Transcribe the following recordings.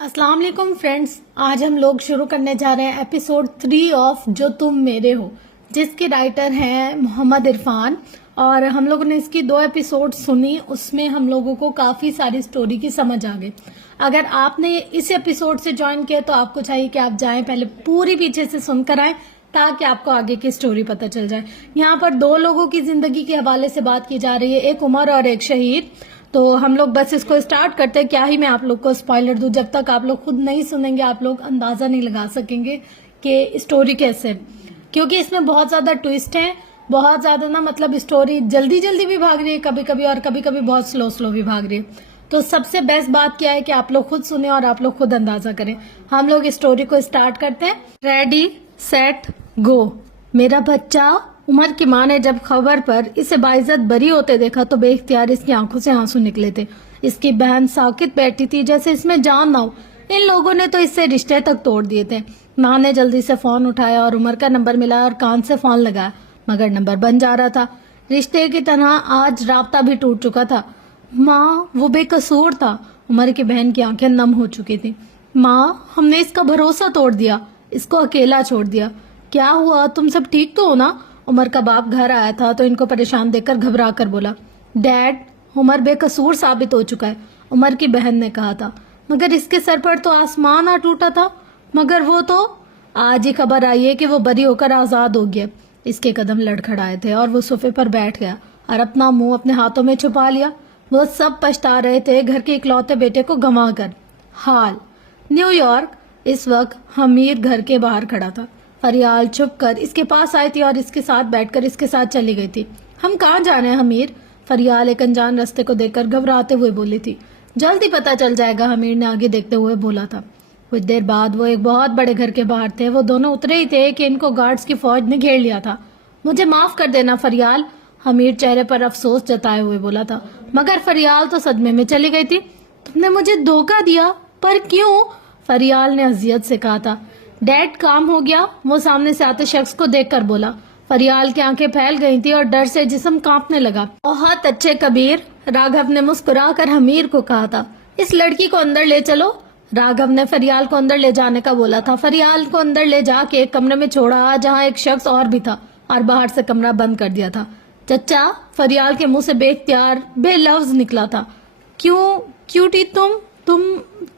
अस्सलाम वालेकुम फ्रेंड्स, आज हम लोग शुरू करने जा रहे हैं एपिसोड 3 ऑफ जो तुम मेरे हो, जिसके राइटर हैं मोहम्मद इरफान। और हम लोगों ने इसकी 2 एपिसोड सुनी, उसमें हम लोगों को काफी सारी स्टोरी की समझ आ गई। अगर आपने इस एपिसोड से ज्वाइन किया तो आपको चाहिए कि आप जाएं पहले पूरी पीछे से सुनकर आए ताकि आपको आगे की स्टोरी पता चल जाए। यहाँ पर 2 लोगों की जिंदगी के हवाले से बात की जा रही है, एक उमर और एक शहीद। तो हम लोग बस इसको स्टार्ट करते हैं। क्या ही मैं आप लोग को स्पॉइलर दूं, जब तक आप लोग खुद नहीं सुनेंगे आप लोग अंदाजा नहीं लगा सकेंगे कि स्टोरी कैसे है, क्योंकि इसमें बहुत ज्यादा ट्विस्ट है, बहुत ज्यादा ना, मतलब स्टोरी जल्दी जल्दी भी भाग रही है कभी कभी, और कभी कभी बहुत स्लो स्लो भी भाग रही है। तो सबसे बेस्ट बात क्या है कि आप लोग खुद सुने और आप लोग खुद अंदाजा करें। हम लोग स्टोरी को स्टार्ट करते हैं। Ready set go. मेरा बच्चा। उमर की माँ ने जब खबर पर इसे बाइज्जत बरी होते देखा तो बेइख्तियार इसकी आंखों से आंसू निकले थे। इसकी बहन साकित बैठी थी जैसे इसमें जान ना हो। इन लोगों ने तो इससे रिश्ते तक तोड़ दिए थे। माँ ने जल्दी से फोन उठाया और उमर का नंबर मिला और कान से फोन लगाया, मगर नंबर बंद जा रहा था। रिश्ते की तरह आज राब्ता भी टूट चुका था। माँ, वो बेकसूर था। उमर की बहन की आंखें नम हो चुकी थी। माँ, हमने इसका भरोसा तोड़ दिया, इसको अकेला छोड़ दिया। क्या हुआ, तुम सब ठीक तो हो ना? उमर का बाप घर आया था तो इनको परेशान देखकर घबरा कर बोला, डैड, उमर बेकसूर साबित हो चुका है। उमर की बहन ने कहा था, मगर इसके सर पर तो आसमान आ टूटा था। मगर वो तो आज ही खबर आई है कि वो बरी होकर आजाद हो गया। इसके कदम लड़खड़ाए थे और वो सोफे पर बैठ गया और अपना मुंह अपने हाथों में छुपा लिया। वो सब पछता रहे थे घर के इकलौते बेटे को गंवा कर। हाल न्यूयॉर्क। इस वक्त हमीर घर के बाहर खड़ा था। फरियाल छुप कर इसके पास आई थी और इसके साथ बैठकर इसके साथ चली गई थी। हम कहाँ जा रहे हैं हमीर? फरियाल एक अनजान रास्ते को देखकर घबराते हुए बोली थी। जल्दी पता चल जाएगा, हमीर ने आगे देखते हुए बोला था। कुछ देर बाद वो एक बहुत बड़े घर के बाहर थे। वो दोनों उतरे ही थे कि इनको गार्ड्स की फौज ने घेर लिया था। मुझे माफ कर देना फरियाल, हमीर चेहरे पर अफसोस जताए हुए बोला था। मगर फरियाल तो सदमे में चली गई थी। तुमने मुझे धोखा दिया, पर क्यों? फरियाल ने अजियत से कहा था। डैड, काम हो गया, वो सामने से आते शख्स को देखकर बोला। फरियाल की आंखें फैल गई थी और डर से जिस्म कांपने लगा। बहुत अच्छे कबीर, राघव ने मुस्कुराकर हमीर को कहा था। इस लड़की को अंदर ले चलो। राघव ने फरियाल को अंदर ले जाने का बोला था। फरियाल को अंदर ले जाके एक कमरे में छोड़ा जहाँ एक शख्स और भी था और बाहर से कमरा बंद कर दिया था। चचा, फरियाल के मुंह से बेख्तियार बेलफ्ज निकला था। क्यों क्यूटी,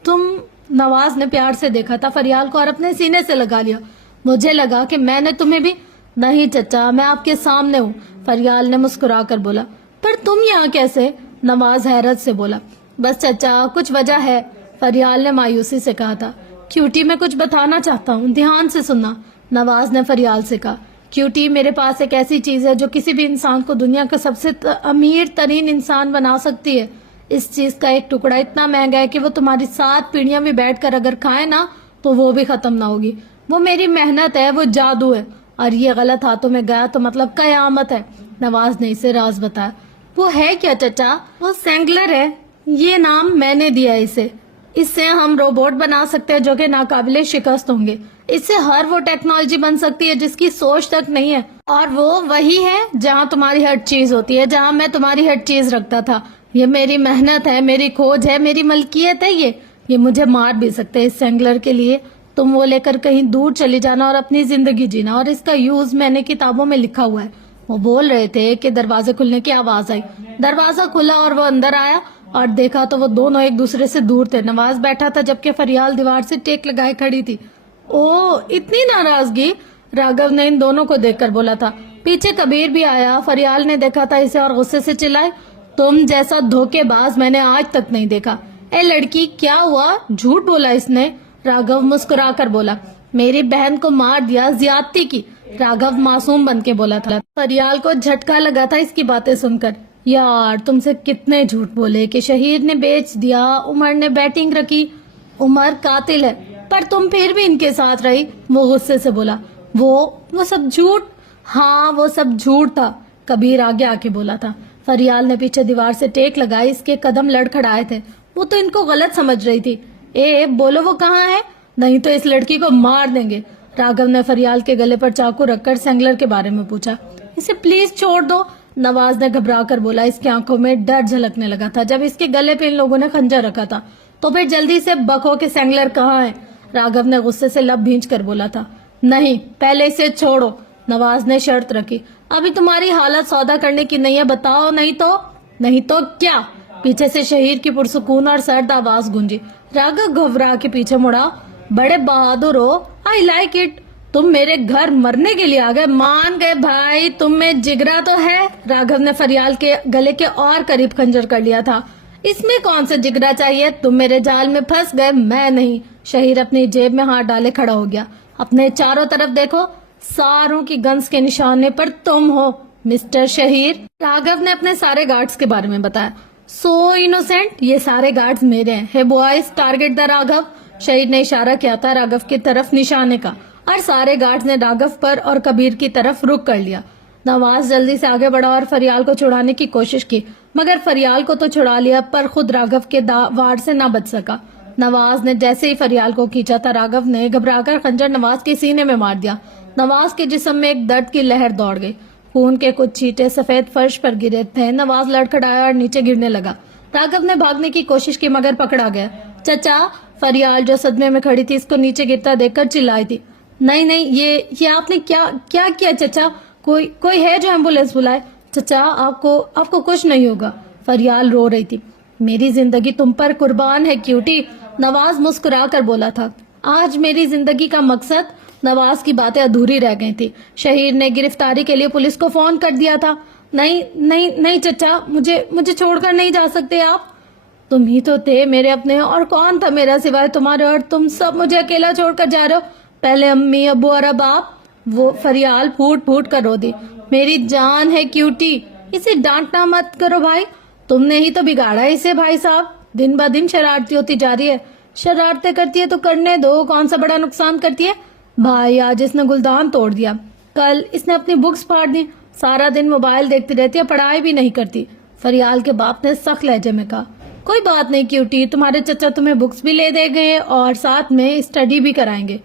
तुम नवाज ने प्यार से देखा था फरियाल को और अपने सीने से लगा लिया। मुझे लगा कि मैंने तुम्हें भी। नहीं चचा, मैं आपके सामने हूँ, फरियाल ने मुस्कुरा कर बोला। पर तुम यहाँ कैसे? नवाज हैरत से बोला। बस चचा, कुछ वजह है, फरियाल ने मायूसी से कहा था। क्यूटी, मैं कुछ बताना चाहता हूँ, ध्यान से सुनना, नवाज ने फरियाल से कहा। क्यूटी, मेरे पास एक ऐसी चीज है जो किसी भी इंसान को दुनिया का सबसे अमीर तरीन इंसान बना सकती है। इस चीज का एक टुकड़ा इतना महंगा है कि वो तुम्हारी 7 पीढ़ियां में बैठकर अगर खाए ना तो वो भी खत्म ना होगी। वो मेरी मेहनत है, वो जादू है, और ये गलत हाथों में गया तो मतलब कयामत है। नवाज ने इसे राज बताया। वो है क्या चचा? वो सेंगलर है, ये नाम मैंने दिया इसे। इससे हम रोबोट बना सकते हैं जो कि नाकाबिले शिकस्त होंगे। इससे हर वो टेक्नोलॉजी बन सकती है जिसकी सोच तक नहीं है, और वो वही है जहाँ तुम्हारी हर चीज होती है, जहाँ मैं तुम्हारी हर चीज रखता था। ये मेरी मेहनत है, मेरी खोज है, मेरी मलकियत है। ये मुझे मार भी सकते हैं। इस सेंगलर के लिए तुम वो लेकर कहीं दूर चली जाना और अपनी जिंदगी जीना, और इसका यूज मैंने किताबों में लिखा हुआ है। वो बोल रहे थे कि दरवाजे खुलने की आवाज आई। दरवाजा खुला और वो अंदर आया और देखा तो वो दोनों एक दूसरे से दूर थे। नवाज बैठा था जबकि फरियाल दीवार से टेक लगाए खड़ी थी। ओ, इतनी नाराजगी, राघव ने इन दोनों को देखकर बोला था। पीछे कबीर भी आया। फरियाल ने देखा था इसे और गुस्से से चिल्लाए, तुम जैसा धोखेबाज मैंने आज तक नहीं देखा। ए लड़की, क्या हुआ? झूठ बोला इसने, राघव मुस्कुरा कर बोला। मेरी बहन को मार दिया, ज्यादती की, राघव मासूम बन के बोला था। फरियाल को झटका लगा था इसकी बातें सुनकर। यार, तुमसे कितने झूठ बोले कि शहीद ने बेच दिया, उमर ने बैटिंग रखी, उमर कातिल है, पर तुम फिर भी इनके साथ रही, वो गुस्से से बोला। वो सब झूठ? हाँ, वो सब झूठ था, कबीर आगे आके बोला था। फरियाल ने पीछे दीवार से टेक लगाई, इसके कदम लड़खड़ाए थे। वो तो इनको गलत समझ रही थी। ए, बोलो वो कहाँ है, नहीं तो इस लड़की को मार देंगे। राघव ने फरियाल के गले पर चाकू रखकर सेंगलर के बारे में पूछा। इसे प्लीज छोड़ दो, नवाज ने घबरा कर बोला। इसकी आंखों में डर झलकने लगा था जब इसके गले पे इन लोगों ने खंजर रखा था। तो फिर जल्दी से बको के सेंगलर कहाँ है? राघव ने गुस्से से लब भींच कर बोला था। नहीं, पहले इसे छोड़ो, नवाज ने शर्त रखी। अभी तुम्हारी हालत सौदा करने की नहीं है, बताओ, नहीं तो क्या? पीछे से शहीर की पुरसुकून और सर्द आवाज गूंजी। राघव घबरा के पीछे मुड़ा। बड़े बहादुर हो, आई लाइक इट। तुम मेरे घर मरने के लिए आ गए? मान गए भाई, तुम में जिगरा तो है। राघव ने फरियाल के गले के और करीब खंजर कर लिया था। इसमें कौन सा जिगरा चाहिए? तुम मेरे जाल में फंस गए, मैं नहीं। शहीर अपनी जेब में हाथ डाले खड़ा हो गया। अपने चारों तरफ देखो, सारों की गन्स के निशाने पर तुम हो मिस्टर शहीर। राघव ने अपने सारे गार्ड्स के बारे में बताया। सो इनोसेंट, ये सारे गार्ड्स मेरे हैं। Hey boys, target the Raghav. Shaheer ने इशारा किया था राघव की तरफ निशाने का, और सारे गार्ड्स ने राघव पर और कबीर की तरफ रुख कर लिया। नवाज जल्दी से आगे बढ़ा और फरियाल को छुड़ाने की कोशिश की, मगर फरियाल को तो छुड़ा लिया पर खुद राघव के वार से न बच सका। नवाज ने जैसे ही फरियाल को खींचा था, राघव ने घबराकर खंजर नवाज के सीने में मार दिया। नवाज के जिस्म में एक दर्द की लहर दौड़ गई। खून के कुछ छींटे सफेद फर्श पर गिरे थे। नवाज लड़खड़ाया और नीचे गिरने लगा। राघव ने भागने की कोशिश की, मगर पकड़ा गया। चचा, फरियाल जो सदमे में खड़ी थी, इसको नीचे गिरता देखकर चिल्लाई थी। नहीं, ये आपने क्या किया चचा? कोई है जो एम्बुलेंस बुलाए? चचा, आपको कुछ नहीं होगा। फरियाल रो रही थी। मेरी जिंदगी तुम पर कुर्बान है क्यूटी, नवाज मुस्कुरा कर बोला था। आज मेरी जिंदगी का मकसद। नवाज की बातें अधूरी रह गई थी। शहीर ने गिरफ्तारी के लिए पुलिस को फोन कर दिया था। नहीं चचा, मुझे छोड़कर नहीं जा सकते आप। तुम ही तो थे मेरे अपने, और कौन था मेरा सिवाय तुम्हारे? और तुम सब मुझे अकेला छोड़कर जा रहे हो। पहले अम्मी, अब्बू और अब आप। वो फरियाल फूट फूट कर रो दी। मेरी जान है क्यूटी, इसे डांटना मत करो भाई, तुमने ही तो बिगाड़ा है इसे। भाई साहब दिन ब दिन शरारती होती जा रही है। शरारतें करती है तो करने दो, कौन सा बड़ा नुकसान करती है। भाई आज इसने गुलदान तोड़ दिया, कल इसने अपनी बुक्स फाड़ दी, सारा दिन मोबाइल देखती रहती है, पढ़ाई भी नहीं करती। फरियाल के बाप ने सख्त लहजे में कहा। कोई बात नहीं क्यूटी, तुम्हारे चचा तुम्हें बुक्स भी ले दे गए और साथ में स्टडी भी कराएंगे।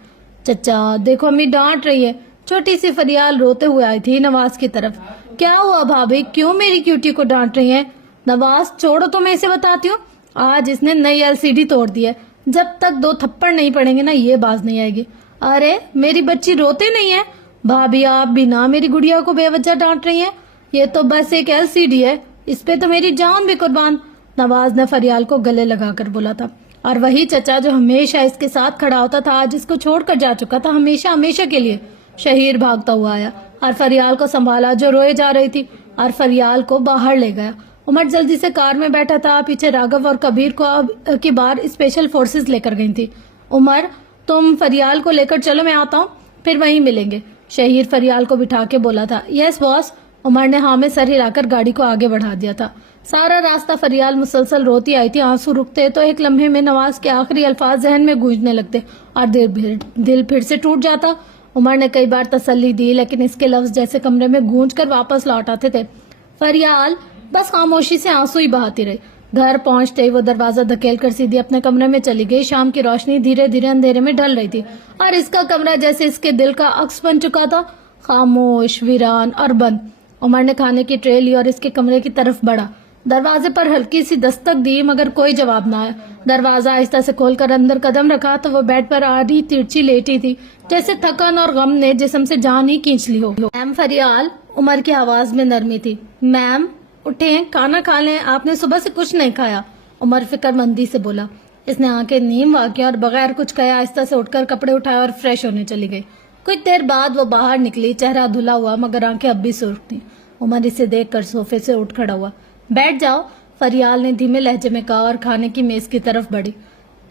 चचा देखो, अम्मी डांट रही है। छोटी सी फरियाल रोते हुए आई थी नवाज की तरफ। क्या हुआ भाभी, क्यों मेरी क्यूटी को डांट रही है? नवाज छोड़ो तो मैं इसे बताती हूँ। आज इसने नई एलसीडी तोड़ दी है, जब तक 2 थप्पड़ नहीं पड़ेंगे ना, ये बाज नहीं आएगी। अरे मेरी बच्ची रोते नहीं है। भाभी आप भी ना मेरी गुड़िया को बेवजह डांट रही हैं। ये तो बस एक एलसीडी है, इस पे तो मेरी जान भी कुर्बान। नवाज ने फरियाल को गले लगाकर बोला था। और वही चचा जो हमेशा इसके साथ खड़ा होता था, आज इसको छोड़कर जा चुका था, हमेशा के लिए। शहीर भागता हुआ आया और फरियाल को संभाला जो रोए जा रही थी, और फरियाल को बाहर ले गया। उमर जल्दी से कार में बैठा था। पीछे राघव और कबीर को अब की बार स्पेशल फोर्सेस लेकर गई थी। उमर, तुम फरियाल को लेकर चलो, मैं आता हूँ, फिर वहीं मिलेंगे। शहीर फरियाल को बिठा के बोला था। Yes boss. उमर ने हाँ में सर हिलाकर गाड़ी को आगे बढ़ा दिया था। सारा रास्ता फरियाल मुसलसल रोती आई थी। आंसू रुकते तो एक लम्हे में नवाज के आखिरी अल्फाज जहन में गूंजने लगते और दिल फिर से टूट जाता। उमर ने कई बार तसल्ली दी, लेकिन इसके लफ्ज जैसे कमरे में गूंज कर वापस लौट आते थे। फरियाल बस खामोशी से आंसू ही बहाती रही। घर पहुंचते ही वो दरवाजा धकेल कर सीधी अपने कमरे में चली गई। शाम की रोशनी धीरे धीरे अंधेरे में ढल रही थी और इसका कमरा जैसे इसके दिल का अक्स बन चुका था, खामोश, वीरान और बंद। उमर ने खाने की ट्रे ली और इसके कमरे की तरफ बढ़ा। दरवाजे पर हल्की सी दस्तक दी, मगर कोई जवाब न आया। दरवाजा आहिस्ता से खोलकर अंदर कदम रखा तो वो बेड पर आधी तिरछी लेटी थी, जैसे थकन और गम ने जिस्म से जान ही खींच ली हो। मैम फरियाल, उमर की आवाज में नरमी थी। मैम उठे, खाना खा लें, आपने सुबह से कुछ नहीं खाया। उमर फिक्रमंदी से बोला। इसने आंखें नीम वाकी और बगैर कुछ कहे आहिस्ता से उठकर कपड़े उठाए और फ्रेश होने चली गई। कुछ देर बाद वो बाहर निकली, चेहरा धुला हुआ मगर आंखें अब भी सुर्ख थी। उमर इसे देखकर सोफे से उठ खड़ा हुआ। बैठ जाओ, फरियाल ने धीमे लहजे में कहा और खाने की मेज की तरफ बढ़ी।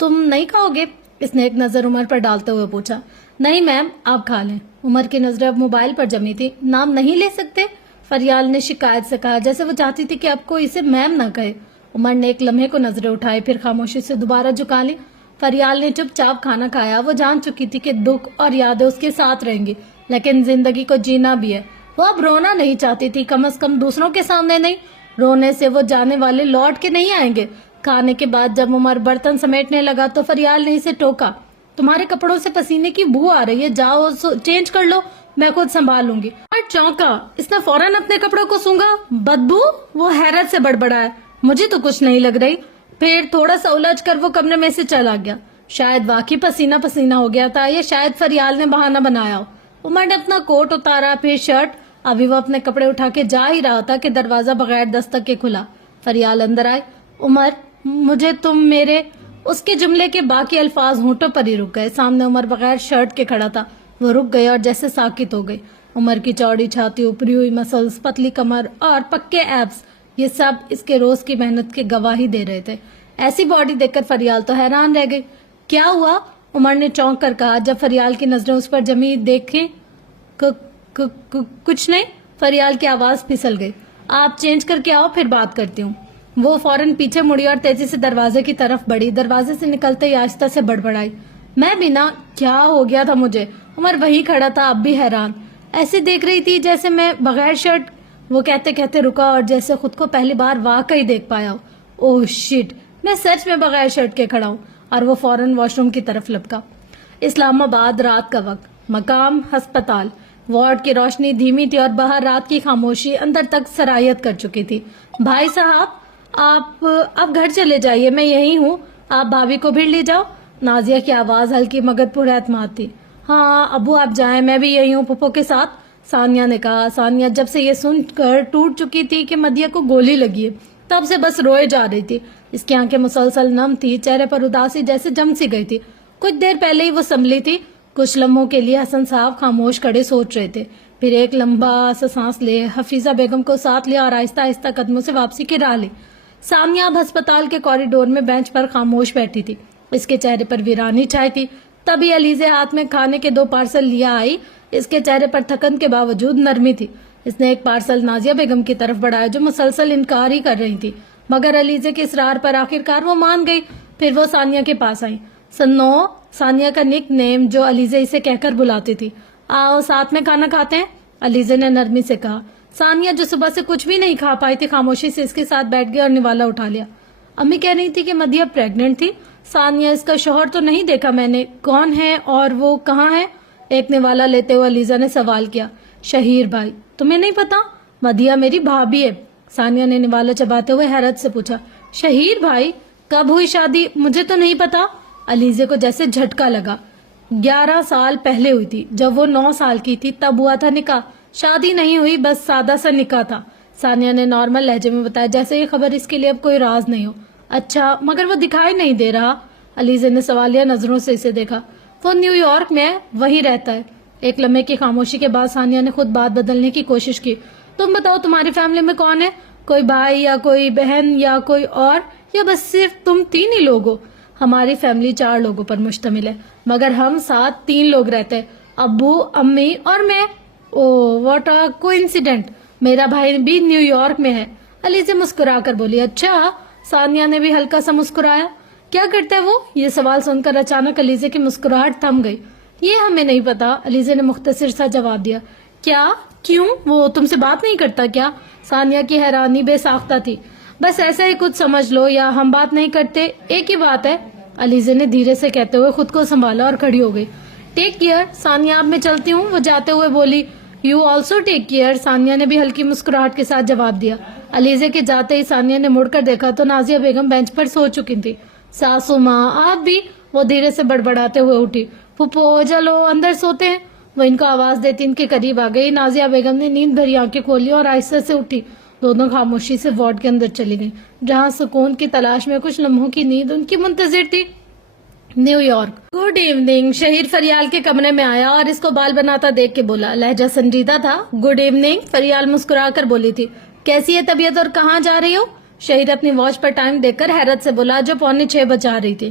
तुम नहीं खाओगे? इसने एक नजर उमर पर डालते हुए पूछा। नहीं मैम, आप खा लें। उमर की नजरें अब मोबाइल पर जमी थी। नाम नहीं ले सकते? फरियाल ने शिकायत से कहा, जैसे वो चाहती थी कि आपको इसे मैम ना कहे। उमर ने एक लम्हे को नजरें उठाई, फिर खामोशी से दोबारा झुका ली। फरियाल ने चुपचाप खाना खाया। वो जान चुकी थी कि दुख और यादें उसके साथ रहेंगी, लेकिन जिंदगी को जीना भी है। वो अब रोना नहीं चाहती थी, कम से कम दूसरों के सामने नहीं। रोने से वो जाने वाले लौट के नहीं आएंगे। खाने के बाद जब उमर बर्तन समेटने लगा तो फरियाल ने इसे टोका। तुम्हारे कपड़ों से पसीने की बू आ रही है, जाओ चेंज कर लो, मैं खुद संभाल लूंगी। और चौंका, इसने फौरन अपने कपड़ों को सूंघा। बदबू? वो हैरत से बड़बड़ाया। मुझे तो कुछ नहीं लग रही। پھر تھوڑا سا الجھ کر وہ کمرے میں سے چلا گیا. شاید واقعی پسینہ پسینہ ہو گیا تھا یا شاید فریال نے بہانہ بنایا ہو. عمر نے اپنا کوٹ اتارا پھر شرٹ. ابھی وہ اپنے کپڑے اٹھا کے جا ہی رہا تھا کہ دروازہ بغیر دستک کے کھلا. فریال اندر آئے. عمر مجھے تم میرے. اس کے جملے کے باقی الفاظ ہونٹوں پر ہی رک گئے. سامنے عمر بغیر شرٹ کے کھڑا تھا. وہ رک گئے اور جیسے ساکت ہو گئی. عمر کی چوڑی چھاتی، اوپری ہوئی مسلز، پتلی کمر اور پکے ایبس، یہ سب اس کے روز کی محنت کے گواہی دے رہے تھے. ایسی باڈی دیکھ کر فریال تو حیران رہ گئی. کیا ہوا؟ عمر نے چونک کر کہا. جب فریال کی نظریں اس پر جمی دیکھیں کچھ نہیں. فریال کی آواز پھسل گئی. آپ چینج کر کے آؤ پھر بات کرتی ہوں. وہ فوراً پیچھے مڑی اور تیزی سے دروازے کی طرف بڑھی. دروازے سے نکلتے ہی آہستہ سے بڑبڑائی. میں بنا کیا ہو گیا تھا مجھے؟ عمر وہی کھڑا تھا اب بھی حیران. ایسے دیکھ رہی تھی جیسے میں بغیر شرٹ. وہ کہتے کہتے رکا اور جیسے خود کو پہلی بار واقعی دیکھ پایا ہو. اوہ شٹ، میں سچ میں بغیر شرٹ کے کھڑا ہوں. اور وہ فوراً واش روم کی طرف لپکا. اسلام آباد، رات کا وقت، مقام ہسپتال. وارڈ کی روشنی دھیمی تھی اور باہر رات کی خاموشی اندر تک سرایت کر چکی تھی. بھائی صاحب آپ گھر چلے جائیے، میں یہی ہوں. آپ بھابھی کو بھیڑ لے جاؤ. نازیہ کی آواز ہلکی مگر پر اعتماد تھی. ہاں ابو آپ جائیں، میں بھی یہی ہوں پھپھو کے ساتھ، ثانیہ نے کہا. ثانیہ جب سے یہ سن کر ٹوٹ چکی تھی کہ مدیہ کو گولی لگی ہے تب سے بس روئے جا رہی تھی. اس کی آنکھیں مسلسل نم تھی، چہرے پر اداسی جیسے جم سی گئی تھی. کچھ دیر پہلے ہی وہ سنبھلی تھی. کچھ لمحوں کے لیے حسن صاحب خاموش کھڑے سوچ رہے تھے. پھر ایک لمبا سا سانس لے حفیظہ بیگم کو ساتھ لیا اور آہستہ آہستہ قدموں سے واپسی کی راہ لی. ثانیہ اب ہسپتال کے کوریڈور میں بینچ پر خاموش بیٹھی تھی. اس کے چہرے پر ویرانی چھائی تھی. تبھی علیزے ہاتھ میں کھانے کے 2 پارسل لیا آئی. اس کے چہرے پر تھکن کے باوجود نرمی تھی. اس نے ایک پارسل نازیہ بیگم کی طرف بڑھایا جو مسلسل انکار ہی کر رہی تھی، مگر علیزے کے اصرار پر آخرکار وہ مان گئی. پھر وہ ثانیہ کے پاس آئی. سنو، ثانیہ کا نک نیم جو علیزے اسے کہہ کر بلاتی تھی. آؤ ساتھ میں کھانا کھاتے ہیں، علیزے نے نرمی سے کہا. ثانیہ جو صبح سے کچھ بھی نہیں کھا پائی تھی خاموشی سے اس کے ساتھ بیٹھ گئی اور نوالا اٹھا لیا. امی کہہ رہی تھی کہ مدیہ پریگننٹ تھی. ثانیہ اس کا شوہر تو نہیں دیکھا میں نے، کون ہے اور وہ کہاں ہے؟ ایک نوالا لیتے ہوئے علیزہ نے سوال کیا. شہیر بھائی. تمہیں نہیں پتا؟ مدیہ میری بھابھی ہے. ثانیہ نے نوالا چباتے ہوئے حیرت سے پوچھا. شہیر بھائی؟ کب ہوئی شادی؟ مجھے تو نہیں پتا. علیزے کو جیسے جھٹکا لگا. 11 سال پہلے ہوئی تھی. جب وہ 9 سال کی تھی تب ہوا تھا نکاح. شادی نہیں ہوئی، بس سادہ سا نکاح تھا. ثانیہ نے نارمل لہجے میں بتایا جیسے یہ خبر اس کے لیے اب کوئی راز نہیں ہو. اچھا، مگر وہ دکھائی نہیں دے رہا. علیزے نے سوالیہ نظروں سے اسے دیکھا. وہ نیو یارک میں وہی رہتا ہے. ایک لمحے کی خاموشی کے بعد ثانیہ نے خود بات بدلنے کی کوشش کی. تم بتاؤ تمہاری فیملی میں کون ہے؟ کوئی بھائی یا کوئی بہن یا کوئی اور، یا بس صرف تم 3 ہی لوگ ہو؟ ہماری فیملی 4 لوگوں پر مشتمل ہے، مگر ہم ساتھ 3 لوگ رہتے ہیں، ابو، امی اور میں. او واٹ اے کوئنسیڈنٹ. میرا بھائی بھی نیو یارک میں ہے. علیزے مسکرا کر بولی. اچھا. ثانیہ نے بھی ہلکا سا مسکرایا. کیا کرتا ہے وہ؟ یہ سوال سن کر اچانک علیزے کی مسکراہٹ تھم گئی. یہ ہمیں نہیں پتا، علیزے نے مختصر سا جواب دیا. کیا؟ کیوں؟ وہ تم سے بات نہیں کرتا کیا؟ ثانیہ کی حیرانی بے ساختہ تھی. بس ایسا ہی کچھ سمجھ لو، یا ہم بات نہیں کرتے، ایک ہی بات ہے. علیزے نے دھیرے سے کہتے ہوئے خود کو سنبھالا اور کھڑی ہو گئی. ٹیک کیئر. ثانیہ اب میں چلتی ہوں. وہ جاتے ہوئے بولی. You also take care. Sania نے بھی ہلکی مسکراہٹ کے ساتھ جواب دیا. علیزے کے جاتے ہی ثانیہ نے مڑ کر دیکھا تو نازیہ بیگم بینچ پر سو چکی تھی. ساسو ماں آپ بھی؟ وہ دھیرے سے بڑبڑاتے ہوئے اٹھی. پھپھو چلو اندر سوتے ہیں. وہ ان کو آواز دیتی ان کے قریب آ گئی. نازیہ بیگم نے نیند بھری آنکھیں کھولی اور آہستہ سے اٹھی. دونوں خاموشی سے وارڈ کے اندر چلی گئی جہاں سکون کی تلاش میں کچھ لمحوں کی نیند ان کی منتظر تھی. New York. Good evening. Shaheer Faryal کے کمرے میں آیا اور اس کو بال بناتا دیکھ کے بولا. لہجہ سنجیدہ تھا. Good evening. فریال مسکرا کر بولی تھی. کیسی ہے طبیعت اور کہاں جا رہی ہو؟ شہیر اپنی واچ پر ٹائم دیکھ کر حیرت سے بولا جو 5:45 بجا رہی تھی.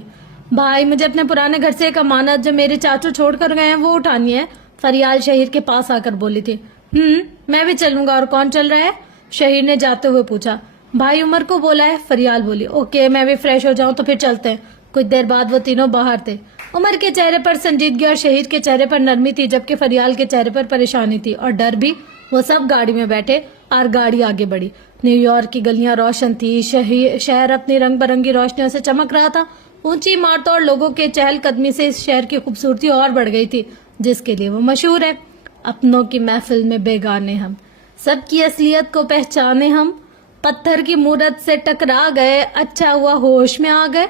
بھائی مجھے اپنے پرانے گھر سے ایک امانت جو میرے چاچو چھوڑ کر گئے ہیں وہ اٹھانی ہے. فریال شہیر کے پاس آ کر بولی تھی. میں بھی چلوں گا. اور کون چل رہا ہے؟ شہیر نے جاتے ہوئے پوچھا. بھائی عمر کو بولا ہے. فریال بولی. اوکے میں بھی فریش ہو جاؤں تو پھر چلتے ہیں. کچھ دیر بعد وہ تینوں باہر تھے. عمر کے چہرے پر سنجیدگی اور شہیر کے چہرے پر نرمی تھی جبکہ فریال کے چہرے پر پریشانی تھی اور ڈر بھی. وہ سب گاڑی میں بیٹھے اور گاڑی آگے بڑھی. نیو یارک کی گلیاں روشن تھی. شہر اپنی رنگ برنگی روشنیوں سے چمک رہا تھا. اونچی عمارتوں اور لوگوں کے چہل قدمی سے اس شہر کی خوبصورتی اور بڑھ گئی تھی جس کے لیے وہ مشہور ہے. اپنوں کی محفل میں بیگانے ہم، سب کی اصلیت کو پہچانے ہم، पत्थर की मूरत से टकरा गए, अच्छा हुआ होश में आ गए।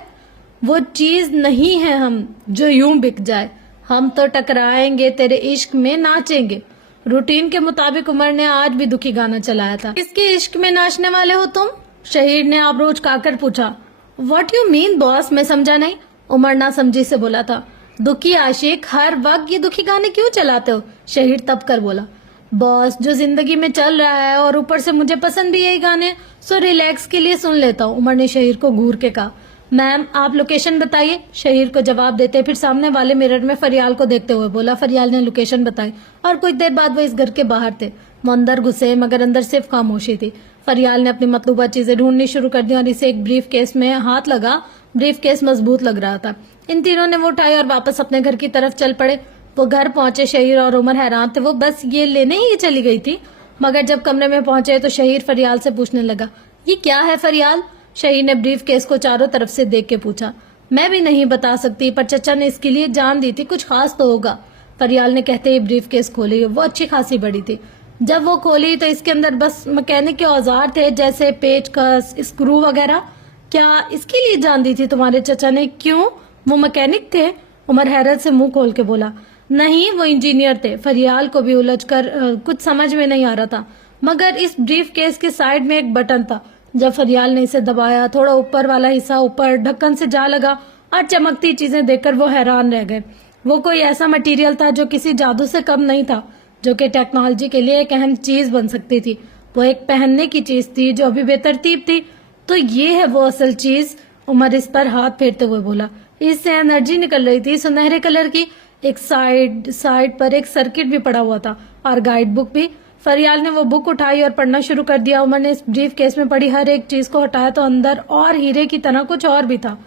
वो चीज नहीं है हम जो यूं बिक जाए, हम तो टकराएंगे तेरे इश्क में नाचेंगे। रूटीन के मुताबिक उमर ने आज भी दुखी गाना चलाया था। किसके इश्क में नाचने वाले हो तुम? शहीर ने आबरूज खाकर पूछा। व्हाट यू मीन बॉस, मैं समझा नहीं। उमर ना समझी से बोला था। दुखी आशिक, हर वक्त ये दुखी गाने क्यों चलाते हो? शहीर तब कर बोला। बॉस, जो जिंदगी में चल रहा है और ऊपर से मुझे पसंद भी यही गाने, सो रिलैक्स के लिए सुन लेता हूँ। उमर ने शहीर को घूर के कहा। मैम आप लोकेशन बताइए, शहीर को जवाब देते फिर सामने वाले मिरर में फरियाल को देखते हुए बोला। फरियाल ने लोकेशन बताई और कुछ देर बाद वो इस घर के बाहर थे। वो अंदर घुसे मगर अंदर सिर्फ खामोशी थी। फरियाल ने अपनी मतलूबा चीजें ढूंढनी शुरू कर दी और इसे एक ब्रीफ केस में हाथ लगा। ब्रीफ केस मजबूत लग रहा था। इन तीनों ने वो उठाई और वापस अपने घर की तरफ चल पड़े। वो घर पहुंचे, शहीर और उमर हैरान थे। वो बस ये लेने ही चली गई थी, मगर जब कमरे में पहुंचे तो शहीर फरियाल से पूछने लगा, ये क्या है फरियाल? शहीर ने ब्रीफ केस को चारों तरफ से देख के पूछा। मैं भी नहीं बता सकती, पर चचा ने इसके लिए जान दी थी, कुछ खास तो होगा। फरियाल ने कहते ही ब्रीफ केस खोली। वो अच्छी खासी बड़ी थी। जब वो खोली तो इसके अंदर बस मैकेनिक के औजार थे, जैसे पेचकस, स्क्रू वगैरह। क्या इसके लिए जान दी थी तुम्हारे चचा ने? क्यों, वो मैकेनिक थे? उमर हैरत से मुंह खोल के बोला। नहीं, वो इंजीनियर थे। फरियाल को भी उलझकर कुछ समझ में नहीं आ रहा था, मगर इस ब्रीफ केस के साइड में एक बटन था। जब फरियाल ने इसे दबाया, थोड़ा ऊपर वाला हिस्सा ऊपर ढक्कन से जा लगा और चमकती चीजें देखकर वो हैरान रह गए। वो कोई ऐसा मटेरियल था जो किसी जादू से कम नहीं था, जो कि टेक्नोलॉजी के लिए एक अहम चीज बन सकती थी। वो एक पहनने की चीज थी जो अभी बेतरतीब थी। तो ये है वो असल चीज। उमर इस पर हाथ फेरते हुए बोला। इससे एनर्जी निकल रही थी, सुनहरे कलर की। एक साइड पर एक सर्किट भी पड़ा हुआ था और गाइड बुक भी। फरियाल ने वो बुक उठाई और पढ़ना शुरू कर दिया। उमर ने इस ब्रीफ केस में पड़ी हर एक चीज को हटाया तो अंदर और हीरे की तरह कुछ और भी था।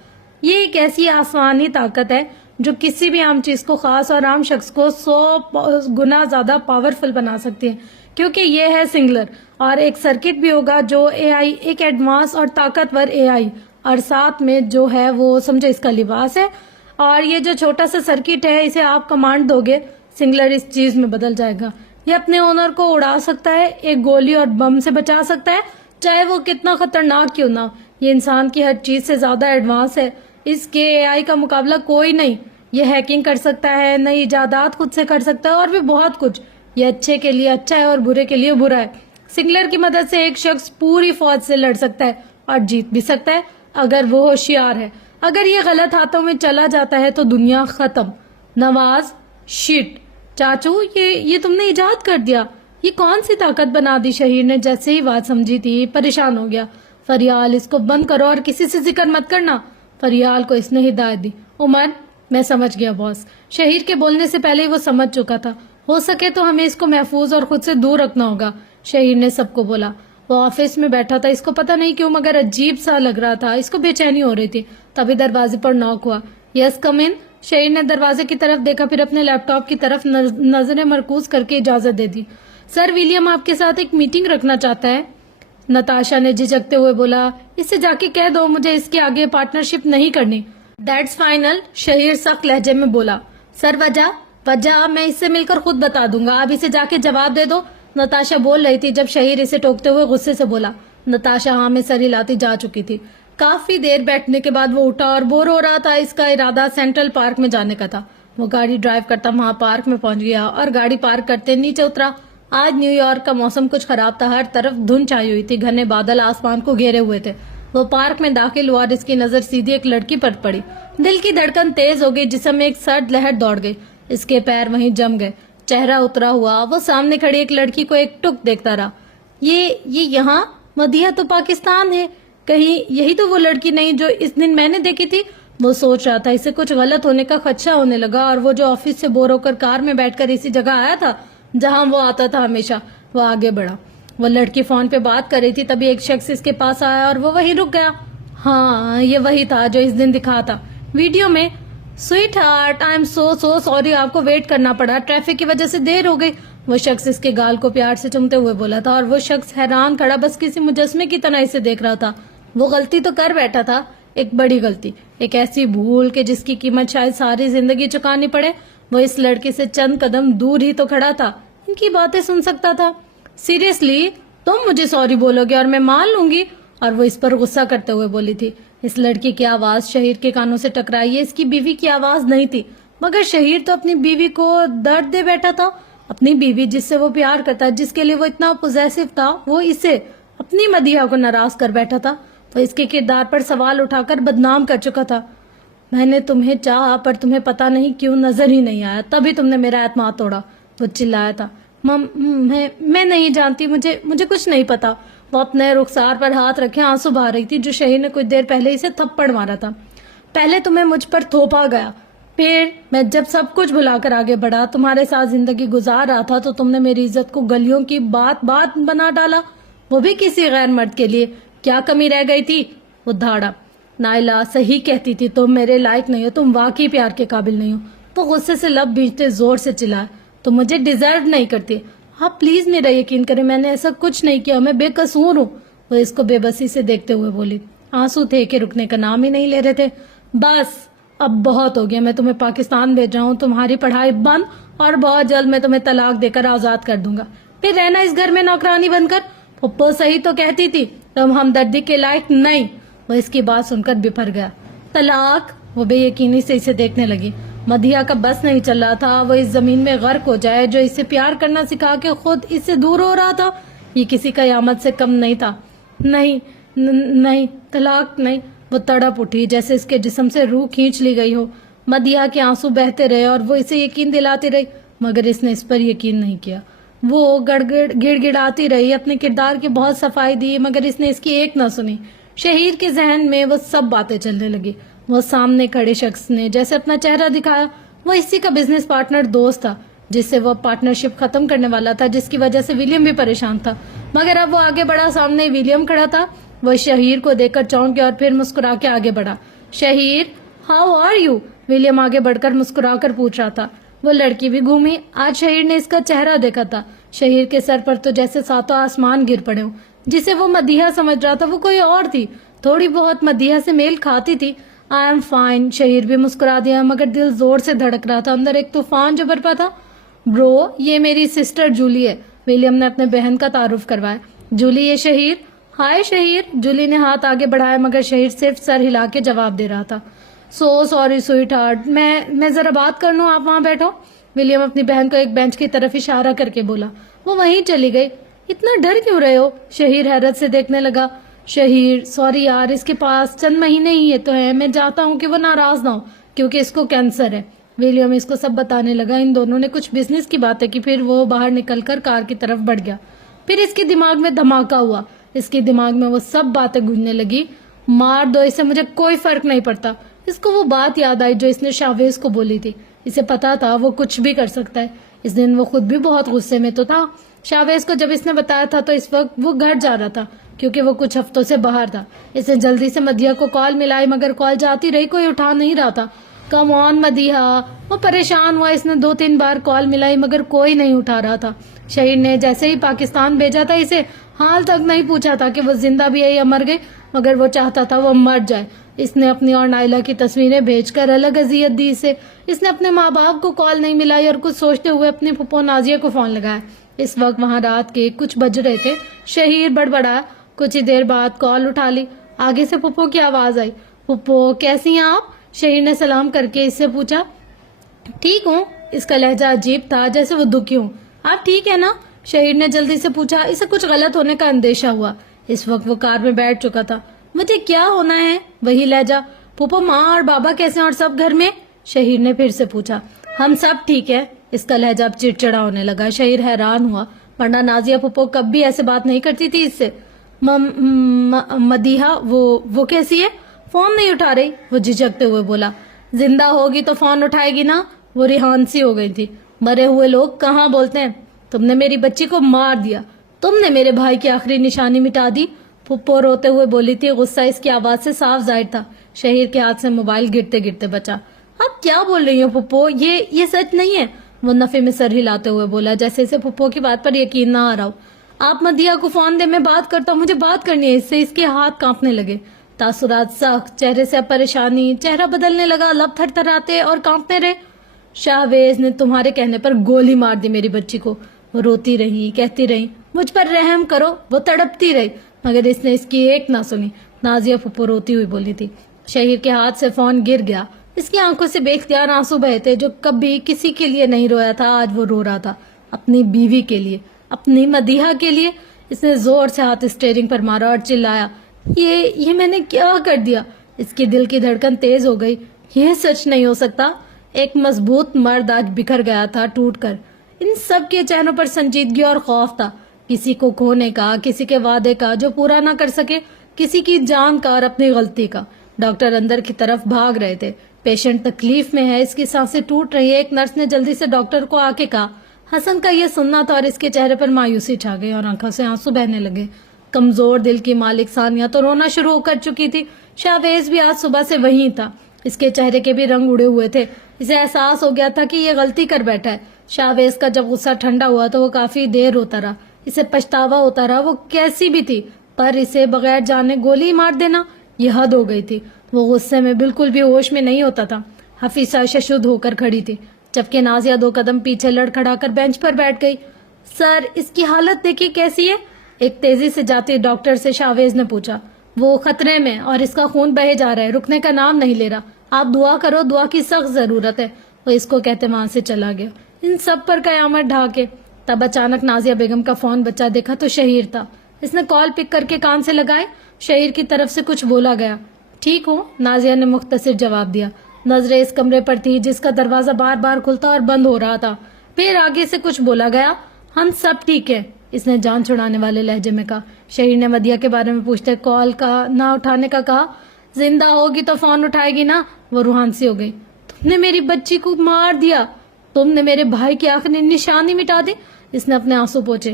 ये एक ऐसी आसमानी ताकत है जो किसी भी आम चीज को, खास और आम शख्स को 100 गुना ज्यादा पावरफुल बना सकती है, क्योंकि ये है सिंगुलर। और एक सर्किट भी होगा जो एआई, एक एडवांस और ताकतवर एआई, और साथ में जो है वो समझे इसका लिबास है। और ये जो छोटा सा सर्किट है, इसे आप कमांड दोगे, सिंगुलर इस चीज में बदल जाएगा। ये अपने ओनर को उड़ा सकता है, एक गोली और बम से बचा सकता है, चाहे वो कितना खतरनाक क्यों ना हो। ये इंसान की हर चीज से ज्यादा एडवांस है। इसके एआई का मुकाबला कोई नहीं। ये हैकिंग कर सकता है, नई इजादात खुद से कर सकता है और भी बहुत कुछ। ये अच्छे के लिए अच्छा है और बुरे के लिए बुरा है। सिंगुलर की मदद से एक शख्स पूरी फौज से लड़ सकता है और जीत भी सकता है अगर वो होशियार है। अगर ये गलत हाथों में चला जाता है तो दुनिया खत्म। नवाज, शिट चाचू, ये तुमने इजाद कर दिया। ये कौन सी ताकत बना दी? शहीर ने जैसे ही बात समझी थी परेशान हो गया। फरियाल, इसको बंद करो और किसी से जिक्र मत करना। फरियाल को इसने हिदायत दी। उमर, मैं समझ गया बॉस। शहीर के बोलने से पहले ही वो समझ चुका था। हो सके तो हमें इसको महफूज और खुद से दूर रखना होगा, शहीर ने सबको बोला। वो ऑफिस में बैठा था। इसको पता नहीं क्यों मगर अजीब सा लग रहा था। इसको बेचैनी हो रही थी। तभी दरवाजे पर नॉक हुआ। यस कम इन। शहीर ने दरवाजे की तरफ देखा, फिर अपने लैपटॉप की तरफ नजरें मरकूज करके इजाजत दे दी। सर, विलियम आपके साथ एक मीटिंग रखना चाहता है, नताशा ने झिझकते हुए बोला। इससे जाके कह दो मुझे इसके आगे पार्टनरशिप नहीं करनी। दैट्स फाइनल, शहीर सख्त लहजे में बोला। सर, वजह मैं इससे मिलकर खुद बता दूंगा, आप इसे जाके जवाब दे दो, नताशा बोल रही थी जब शहीर इसे टोकते हुए गुस्से से बोला। नताशा हाँ में सर हिलाती जा चुकी थी। काफी देर बैठने के बाद वो उठा और बोर हो रहा था। इसका इरादा सेंट्रल पार्क में जाने का था। वो गाड़ी ड्राइव करता वहां पार्क में पहुंच गया और गाड़ी पार्क करते नीचे उतरा। आज न्यूयॉर्क का मौसम कुछ खराब था। हर तरफ धुंध छाई हुई थी, घने बादल आसमान को घेरे हुए थे। वो पार्क में दाखिल हुआ और इसकी नजर सीधी एक लड़की पर पड़ी। दिल की धड़कन तेज हो गई, जिसम में एक सर्द लहर दौड़ गई। इसके पैर वहीं जम गए, चेहरा उतरा हुआ। वो सामने खड़ी एक लड़की को एक टुक देखता रहा। ये यहाँ मदिया तो पाकिस्तान है, कहीं यही तो वो लड़की नहीं जो इस दिन मैंने देखी थी? वो सोच रहा था। इसे कुछ गलत होने का खदशा होने लगा और वो जो ऑफिस से बोर होकर कार में बैठकर इसी जगह आया था जहां वो आता था हमेशा, वो आगे बढ़ा। वो लड़की फोन पे बात कर रही थी, तभी एक शख्स इसके पास आया और वो वहीं रुक गया। हाँ, ये वही था जो इस दिन दिखा था वीडियो में। Sweet heart, I am so sorry, आपको वेट करना पड़ा, ट्रैफिक की वजह से देर हो गई। वो शख्स इसके गाल को प्यार से चूमते हुए बोला था और वो शख्स हैरान खड़ा बस किसी मुजस्मे की तरह इसे देख रहा था। वो गलती तो कर बैठा था, एक बड़ी गलती, एक ऐसी भूल कि जिसकी कीमत शायद सारी जिंदगी चुकानी पड़े। वो इस लड़की से चंद कदम दूर ही तो खड़ा था, इनकी बातें सुन सकता था। सीरियसली, तुम मुझे सॉरी बोलोगे और मैं मान लूंगी। और वो इस पर गुस्सा करते हुए बोली थी। इस लड़की की आवाज शहीर के कानों से टकराई। ये इसकी बीवी की आवाज नहीं थी, मगर शहीर तो अपनी बीवी को दर्द दे बैठा था। अपनी बीवी जिससे वो प्यार करता, जिसके लिए वो इतना पोजेसिव था, वो इसे, अपनी मदीहा को नाराज कर बैठा था। वो इसके किरदार पर सवाल उठाकर बदनाम कर चुका था। मैंने तुम्हें चाहा पर तुम्हें पता नहीं क्यों नजर ही नहीं आया, तभी तुमने मेरा एतमाद तोड़ा। वो चिल्लाया था। मैं नहीं जानती, मुझे कुछ नहीं पता। वो अपने रुखसार पर हाथ रखे आंसू बहा रही थी, जो शहीर ने कुछ देर पहले इसे थप्पड़ मारा था। पहले तुम्हें मुझ पर थोपा गया, फिर मैं जब सब कुछ भुलाकर आगे बढ़ा, तुम्हारे साथ जिंदगी गुजार रहा था, तो तुमने मेरी इज्जत को गलियों की बात बना डाला, वो भी किसी गैर मर्द के लिए। क्या कमी रह गई थी? वो धाड़ा। नाइला सही कहती थी, तुम मेरे लायक नहीं हो, तुम वाकई प्यार के काबिल नहीं हो। वो गुस्से से लब भींचते जोर से चिल्लाया, तुम मुझे डिजर्व नहीं करती। आप प्लीज मेरा यकीन करें, मैंने ऐसा कुछ नहीं किया, मैं बेकसूर हूँ। वो इसको बेबसी से देखते हुए बोली। आंसू थे कि रुकने का नाम ही नहीं ले रहे थे। बस अब बहुत हो गया, मैं तुम्हें पाकिस्तान भेज रहा हूँ, तुम्हारी पढ़ाई बंद, और बहुत जल्द मैं तुम्हें तलाक देकर आजाद कर दूंगा, फिर रहना इस घर में नौकरानी बनकर। पप्पो सही तो कहती थी, तुम हमदर्दी के लायक नहीं। वो इसकी बात सुनकर बिफर गया। तलाक? वो बेयकीनी से इसे देखने लगी। मदीहा का बस नहीं चल रहा था, वो इस जमीन में गर्क हो जाए जो इसे प्यार करना सिखा के खुद इससे दूर हो रहा था। ये किसी कयामत से कम नहीं था। नहीं, तलाक नहीं। वो तड़प उठी जैसे इसके जिस्म से रूह खींच ली गई हो। मदीहा के आंसू बहते रहे और वो इसे यकीन दिलाती रही, मगर इसने इस पर यकीन नहीं किया। वो गिड़गिड़ाती रही, अपने किरदार की बहुत सफाई दी, मगर इसने इसकी एक न सुनी। शहीर के जहन में वो सब बातें चलने लगी। वो सामने खड़े शख्स ने जैसे अपना चेहरा दिखाया, वो इसी का बिजनेस पार्टनर दोस्त था, जिससे वो पार्टनरशिप खत्म करने वाला था, जिसकी वजह से विलियम भी परेशान था। मगर अब वो आगे बढ़ा, सामने विलियम खड़ा था। वो शहीर को देखकर चौंक गया और फिर मुस्कुरा के आगे बढ़ा। Shaheer, how are you? William आगे बढ़कर मुस्कुरा कर पूछ रहा था। वो लड़की भी घूमी। आज शहीर ने इसका चेहरा देखा था। शहीर के सर पर तो जैसे सातों आसमान गिर पड़े हो। जिसे वो मदीहा समझ रहा था वो कोई और थी, थोड़ी बहुत मदीहा से मेल खाती थी। I am fine. शहीर भी मुस्कुरा दिया, मगर दिल जोर से धड़क रहा था, अंदर एक तूफान जो बरपा था। ब्रो, ये मेरी सिस्टर जूली है। विलियम ने अपने बहन का तारुफ करवाया। जूली, ये शहीर। हाय शहीर। जूली ने हाथ आगे बढ़ाया, मगर शहीर सिर्फ सर हिला के जवाब दे रहा था। सो सॉरी स्वीट हार्ट, मैं जरा बात कर लूं, आप वहां बैठो। विलियम अपनी बहन को एक बेंच की तरफ इशारा करके बोला। वो वहीं चली गई। इतना डर क्यों रहे हो? शहीर हैरत से देखने लगा। शहीर, सॉरी यार, इसके पास चंद महीने ही है तो है, मैं चाहता हूँ कि वो नाराज ना हो, क्योंकि इसको कैंसर है। विलियम इसको सब बताने लगा। इन दोनों ने कुछ बिजनेस की बातें की, फिर वो बाहर निकलकर कार की तरफ बढ़ गया। फिर इसके दिमाग में धमाका हुआ। इसके दिमाग में वो सब बातें गूंजने लगी। मार दो इसे, मुझे कोई फर्क नहीं पड़ता। इसको वो बात याद आई जो इसने शावेज को बोली थी। इसे पता था वो कुछ भी कर सकता है। इस दिन वो खुद भी बहुत गुस्से में तो था। शावेज को जब इसने बताया था तो इस वक्त वो घर जा रहा था, क्योंकि वो कुछ हफ्तों से बाहर था। इसे जल्दी से मदीहा को कॉल मिलाई, मगर कॉल जाती रही, कोई उठा नहीं रहा था। Come on Madiha. वो परेशान हुआ। इसने 2-3 बार कॉल मिलाई, मगर कोई नहीं उठा रहा था। शहीर ने जैसे ही पाकिस्तान भेजा था, इसे हाल तक नहीं पूछा था कि वो जिंदा भी है या मर गए, मगर वो चाहता था वो मर जाए। इसने अपनी और नाइला की तस्वीरें भेजकर अलग अजियत दी इसे। इसने अपने माँ बाप को कॉल नहीं मिलाई और कुछ सोचते हुए अपनी फुप्पो नाजिया को फोन लगाया। इस वक्त वहां रात के कुछ बज रहे थे। शहीर बड़बड़ाया। कुछ ही देर बाद कॉल उठा ली। आगे से फुप्पो की आवाज आई। फुप्पो, कैसी हैं आप? शहीर ने सलाम करके इससे पूछा। ठीक हूँ। इसका लहजा अजीब था, जैसे वो दुखी हूँ। आप ठीक है ना? शहीर ने जल्दी से पूछा। इसे कुछ गलत होने का अंदेशा हुआ। इस वक्त वो कार में बैठ चुका था। मुझे क्या होना है? वही लहजा। फुप्पो, माँ और बाबा कैसे और सब घर में? शहीर ने फिर से पूछा। हम सब ठीक है। इसका लहजा अब चिड़चिड़ा होने लगा। शहीर हैरान हुआ, वरना नाजिया फुप्पो कभी ऐसे बात नहीं करती थी इससे। मदीहा वो कैसी है? फोन नहीं उठा रही। वो झिझकते हुए बोला। जिंदा होगी तो फोन उठाएगी ना। वो रिहान सी हो गई थी। मरे हुए लोग कहाँ बोलते हैं? तुमने मेरी बच्ची को मार दिया, तुमने मेरे भाई की आखिरी निशानी मिटा दी। फुप्पो रोते हुए बोली थी। गुस्सा इसकी आवाज से साफ जाहिर था। शहीर के हाथ से मोबाइल गिरते गिरते बचा। आप क्या बोल रही हो फुप्पो? ये सच नहीं है। वो नफे में सर हिलाते हुए बोला, जैसे इसे फुप्पो की बात पर यकीन ना आ रहा हो। आप मदीहा को फोन दे, मैं बात करता हूँ, मुझे बात करनी है इससे। इसके हाथ कांपने लगे। तासुरात सख्त, चेहरे से परेशानी, चेहरा बदलने लगा, लब थरथराते और कांपते रहे। शाहवेज ने तुम्हारे कहने पर गोली मार दी मेरी बच्ची को। वो रोती रही, कहती रही, مجھ پر رحم کرو. وہ تڑپتی رہی مگر اس نے اس کی ایک نہ سنی. نازیہ پھپھو روتی ہوئی بولی تھی. شہیر کے ہاتھ سے فون گر گیا. اس کی آنکھوں سے بے اختیار آنسو بہے تھے. جو کبھی کسی کے لیے نہیں رویا تھا آج وہ رو رہا تھا. اپنی بیوی کے لیے, اپنی مدیحہ کے لیے. اس نے زور سے ہاتھ اسٹیئرنگ پر مارا اور چلایا, یہ میں نے کیا کر دیا. اس کی دل کی دھڑکن تیز ہو گئی. یہ سچ نہیں ہو سکتا. ایک مضبوط مرد آج بکھر گیا تھا ٹوٹ کر. ان سب کے چہروں پر سنجیدگی اور خوف تھا. کسی کو کھونے کا, کسی کے وعدے کا جو پورا نہ کر سکے, کسی کی جان کا اور اپنی غلطی کا. ڈاکٹر اندر کی طرف بھاگ رہے تھے. پیشنٹ تکلیف میں ہے, اس کی سانسیں ٹوٹ رہی ہے. ایک نرس نے جلدی سے ڈاکٹر کو آ کے کہا. حسن کا یہ سننا تھا اور اس کے چہرے پر مایوسی چھا گئی اور آنکھوں سے آنسو بہنے لگے. کمزور دل کی مالک ثانیہ تو رونا شروع ہو کر چکی تھی. شاویز بھی آج صبح سے وہیں تھا. اس کے چہرے کے بھی رنگ اڑے ہوئے تھے. اسے احساس ہو گیا تھا کہ یہ غلطی کر بیٹھا ہے. شاویز کا جب غصہ ٹھنڈا ہوا تو وہ کافی دیر روتا رہا. اسے پچھتاوا ہوتا رہا. وہ کیسی بھی تھی, پر اسے بغیر جانے گولی مار دینا یہ حد ہو گئی تھی. وہ غصے میں بالکل بھی ہوش میں نہیں ہوتا تھا. حفیظہ ششد ہو کر کھڑی تھی جبکہ نازیہ 2 قدم پیچھے لڑکھڑا کر بینچ پر بیٹھ گئی. سر, اس کی حالت دیکھیے کیسی ہے. ایک تیزی سے جاتی ڈاکٹر سے شاویز نے پوچھا. وہ خطرے میں اور اس کا خون بہے جا رہا ہے, رکنے کا نام نہیں لے رہا. آپ دعا کرو, دعا کی سخت ضرورت ہے. وہ اس کو کہتے وہاں سے چلا گیا. ان سب پر قیامت ڈھا کے. تب اچانک نازیہ بیگم کا فون بچہ دیکھا تو شہیر تھا. اس نے کال پک کر کے کان سے لگائے. شہیر کی طرف سے کچھ بولا گیا. ٹھیک ہوں, نازیہ نے مختصر جواب دیا. نظریں اس کمرے پر تھی جس کا دروازہ بار بار کھلتا اور بند ہو رہا تھا. پھر آگے سے کچھ بولا گیا. ہم سب ٹھیک ہے, اس نے جان چھڑانے والے لہجے میں کہا. شہیر نے مدیحہ کے بارے میں پوچھتے کال کا نہ اٹھانے کا کہا. زندہ ہوگی تو فون اٹھائے گی نا. وہ روحان سی ہو گئی. تم نے میری بچی کو مار دیا. تم نے میرے بھائی کی آخری نشانی مٹا دی. اس نے اپنے آنسو پوچھے.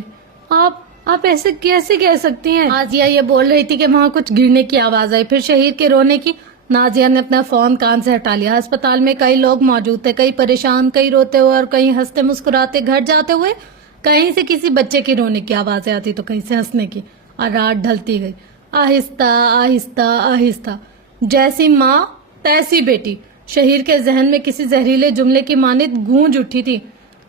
آپ ایسے کیسے کہہ سکتی ہیں. نازیہ یہ بول رہی تھی کہ وہاں کچھ گرنے کی آواز آئی, پھر شہیر کے رونے کی. نازیہ نے اپنا فون کان سے ہٹا لیا. اسپتال میں کئی لوگ موجود تھے, کئی پریشان, کئی روتے ہوئے اور کئی ہنستے مسکراتے گھر جاتے ہوئے. کہیں سے کسی بچے کی رونے کی آوازیں آتی تو کہیں سے ہنسنے کی. اور رات ڈھلتی گئی. آہستہ آہستہ آہستہ. جیسی ماں تیسی بیٹی. شہیر کے ذہن میں کسی زہریلے جملے کی مانند گونج اٹھی تھی.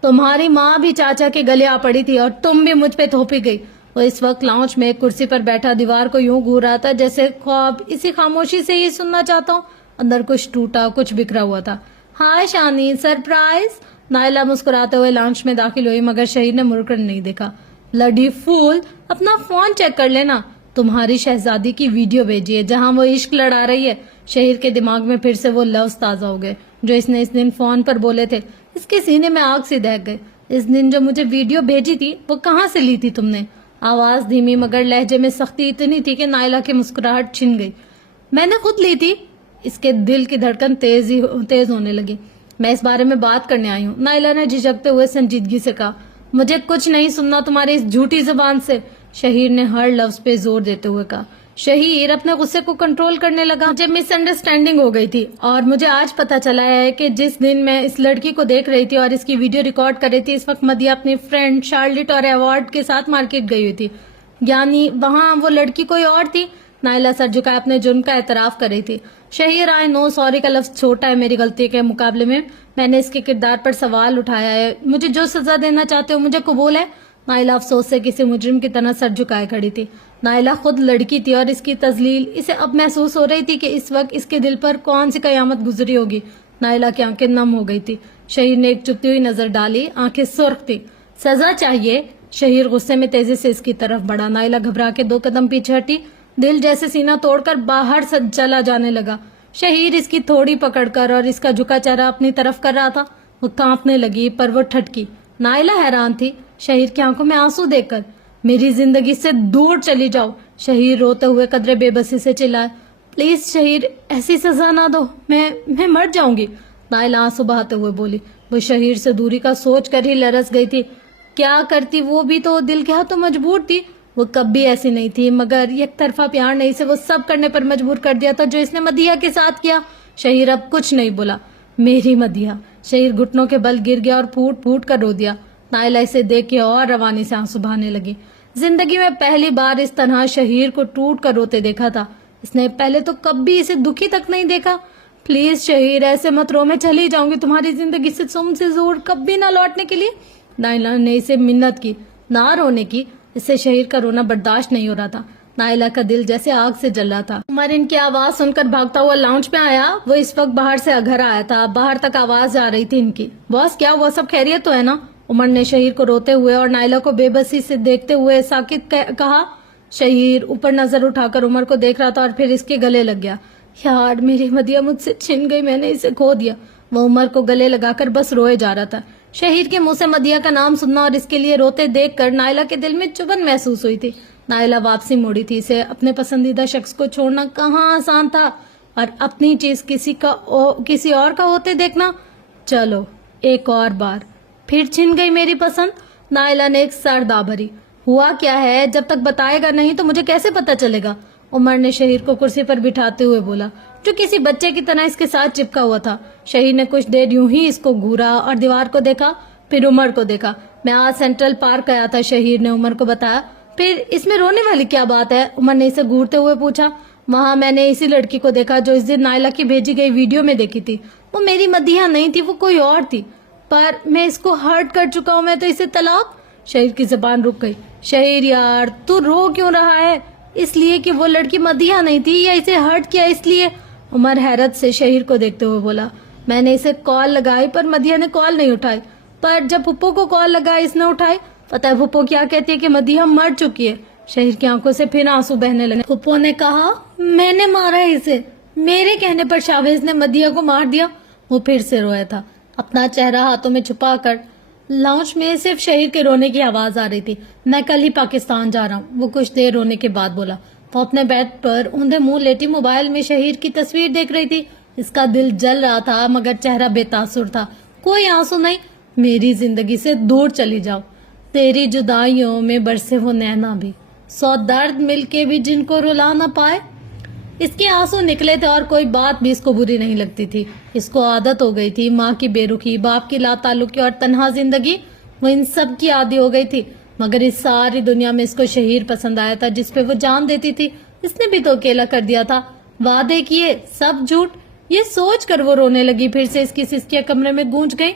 تمہاری ماں بھی چاچا کے گلے آ پڑی تھی اور تم بھی مجھ پہ تھوپی گئی. وہ اس وقت لاؤنج میں ایک کرسی پر بیٹھا دیوار کو یوں گھور رہا تھا جیسے خواب. اسی خاموشی سے ہی سننا چاہتا ہوں. اندر کچھ ٹوٹا, کچھ بکھرا ہوا تھا. ہائے شانی, سرپرائز. نائلہ مسکراتے ہوئے لاؤنج میں داخل ہوئی مگر شہیر نے مڑ کر نہیں دیکھا. لڈی فول, اپنا فون چیک کر لینا. تمہاری شہزادی کی ویڈیو بھیجی ہے جہاں وہ عشق لڑا رہی ہے. شہیر کے دماغ میں پھر سے وہ لفظ تازہ ہو گئے جو اس نے اس دن فون پر بولے تھے. اس کے سینے میں آگ سے دہک گئے. اس دن جو مجھے ویڈیو بھیجی تھی وہ کہاں سے لی تھی تم نے. آواز دھیمی مگر لہجے میں سختی اتنی تھی کہ نائلہ کی مسکراہٹ چھن گئی. میں نے خود لی تھی. اس کے دل کی دھڑکن تیز ہونے لگی. میں اس بارے میں بات کرنے آئی ہوں, نائلہ نے جھجکتے ہوئے سنجیدگی سے کہا. مجھے کچھ نہیں سننا تمہاری اس جھوٹی زبان سے. شہیر نے ہر لفظ پہ زور دیتے ہوئے کہا. شہیر اپنے غصے کو کنٹرول کرنے لگا. مجھے مس انڈرسٹینڈنگ ہو گئی تھی اور مجھے آج پتا چلا ہے کہ جس دن میں اس لڑکی کو دیکھ رہی تھی اور اس کی ویڈیو ریکارڈ کر رہی تھی اس وقت مدیحہ اپنی فرینڈ شارلٹ اور ایوارڈ کے ساتھ مارکیٹ گئی ہوئی تھی. یعنی وہاں وہ لڑکی کوئی اور تھی. نائلہ سر جھکائے اپنے جرم کا اعتراف کر رہی تھی. شہیر, آئی نو, سوری کا لفظ چھوٹا ہے میری غلطی کے مقابلے میں نے اس کے کردار پر سوال اٹھایا ہے. مجھے جو سزا دینا چاہتے ہو مجھے قبول ہے. نائلہ افسوس سے کسی مجرم کی طرح سر جھکائے کھڑی تھی. نائلہ خود لڑکی تھی اور اس کی تذلیل اسے اب محسوس ہو رہی تھی کہ اس وقت اس کے دل پر کون سی قیامت گزری ہوگی. نائلہ کی آنکھیں نم ہو گئی تھی. شہیر نے ایک چپتی ہوئی نظر ڈالی, آنکھیں سرخ تھی. سزا چاہیے. شہیر غصے میں تیزی سے اس کی طرف بڑھا. نائلہ گھبرا کے 2 قدم پیچھے ہٹی. دل جیسے سینہ توڑ کر باہر سے چلا جانے لگا. شہیر اس کی تھوڑی پکڑ کر اور اس کا جھکا چہرہ اپنی طرف کر رہا تھا. وہ کانپنے لگی پر وہ ٹھٹکی. نائلہ حیران تھی شہیر کی آنکھوں میں آنسو دیکھ کر. میری زندگی سے دور چلی جاؤ. شہیر روتے ہوئے قدرے بے بسی سے چلائے. پلیز شہیر, ایسی سزا نہ دو, میں مر جاؤں گی. نائلہ آنسو بہاتے ہوئے بولی. وہ شہیر سے دوری کا سوچ کر ہی لرز گئی تھی. کیا کرتی, وہ بھی تو دل کے ہاتھوں مجبور تھی. وہ کبھی ایسی نہیں تھی مگر یک طرفہ پیار نے اسے وہ سب کرنے پر مجبور کر دیا تھا جو اس نے مدیحہ کے ساتھ کیا. شہیر اب کچھ نہیں بولا. میری مدیحہ. شہیر گھٹنوں کے بل گر گیا اور پھوٹ پھوٹ کر رو دیا. نائلہ اسے دیکھ کے اور روانی سے آنسو بہانے لگی. زندگی میں پہلی بار اس طرح شہیر کو ٹوٹ کر روتے دیکھا تھا. اس نے پہلے تو کبھی اسے دکھی تک نہیں دیکھا. پلیز شہیر, ایسے مت رو, میں چلی جاؤں گی تمہاری زندگی سے تم سے زور کبھی نہ لوٹنے کے لیے. نائلہ نے اسے منت کی نہ رونے کی. इससे शहीर का रोना बर्दाश्त नहीं हो रहा था। नाइला का दिल जैसे आग से जल रहा था। उमर इनकी आवाज सुनकर भागता हुआ लाउंज में आया। वो इस वक्त बाहर से घर आया था। बाहर तक आवाज आ रही थी इनकी। बॉस क्या हुआ, सब खैरियत तो है ना? उमर ने शहीर को रोते हुए और नाइला को बेबसी से देखते हुए साकित कहा। शहीर ऊपर नजर उठाकर उमर को देख रहा था और फिर इसके गले लग गया। यार मेरी मदिया मुझसे छिन गई, मैंने इसे खो दिया। वो उमर को गले लगाकर बस रोए जा रहा था। शहीर के मुंह से मदिया का नाम सुनना और इसके लिए रोते देखकर नाइला के दिल में चुभन महसूस हुई थी। नाइला वापसी मोड़ी थी। इसे अपने पसंदीदा शख्स को छोड़ना कहाँ आसान था, और अपनी चीज किसी और का होते देखना। चलो एक और बार फिर छिन गई मेरी पसंद। नाइला ने एक सर दा भरी। हुआ क्या है, जब तक बताएगा नहीं तो मुझे कैसे पता चलेगा? उमर ने शहीर को कुर्सी पर बिठाते हुए बोला, जो किसी बच्चे की तरह इसके साथ चिपका हुआ था। शहीर ने कुछ देर यूं ही इसको घूरा और दीवार को देखा, फिर उमर को देखा। मैं आज सेंट्रल पार्क गया था, शहीर ने उमर को बताया। फिर इसमें रोने वाली क्या बात है? उमर ने इसे घूरते हुए पूछा। वहां मैंने इसी लड़की को देखा जो इस दिन नाइला की भेजी गई वीडियो में देखी थी। वो मेरी मदिया नहीं थी, वो कोई और थी। पर मैं इसको हर्ट कर चुका हूँ, मैं तो इसे तलाक। शहीर की जुबान रुक गई। शहीर यार तू रो क्यों रहा है? इसलिए कि वो लड़की मदिया नहीं थी, या इसे हर्ट किया इसलिए? उमर हैरत से शहीर को देखते हुए बोला, मैंने इसे कॉल लगाई पर मदिया ने कॉल नहीं उठाई। पर जब पुप्पो को कॉल लगाई इसने उठाई। पता है पुप्पो क्या कहती है? कि मदिया मर चुकी है। शहीर की आंखों से फिर आंसू बहने लगे। पुप्पो ने कहा मैंने मारा है इसे, मेरे कहने पर शावेज ने मदिया को मार दिया। वो फिर से रोया था, अपना चेहरा हाथों में छुपाकर। लाउंज में सिर्फ शहीर के रोने की आवाज आ रही थी। मैं कल ही पाकिस्तान जा रहा हूँ, वो कुछ देर रोने के बाद बोला। वो अपने बेड पर ऊंधे मुंह लेटी मोबाइल में शहीर की तस्वीर देख रही थी। इसका दिल जल रहा था मगर चेहरा बेतासुर था, कोई आंसू नहीं। मेरी जिंदगी से दूर चली जाओ, तेरी जुदाइयों में बरसे वो नैना भी, 100 दर्द मिलके भी जिनको रुला ना पाए। इसके आंसू निकले थे और कोई बात भी इसको बुरी नहीं लगती थी। इसको आदत हो गई थी माँ की बेरुखी, बाप की लाताल्लुकी और तन्हा जिंदगी। वो इन सब की आदी हो गई थी। मगर इस सारी दुनिया में इसको शहीर पसंद आया था, जिसपे वो जान देती थी। इसने भी तो अकेला कर दिया था, वादे किए सब झूठ। ये सोच कर वो रोने लगी। फिर से इसकी सिसकियां कमरे में गूंज गई।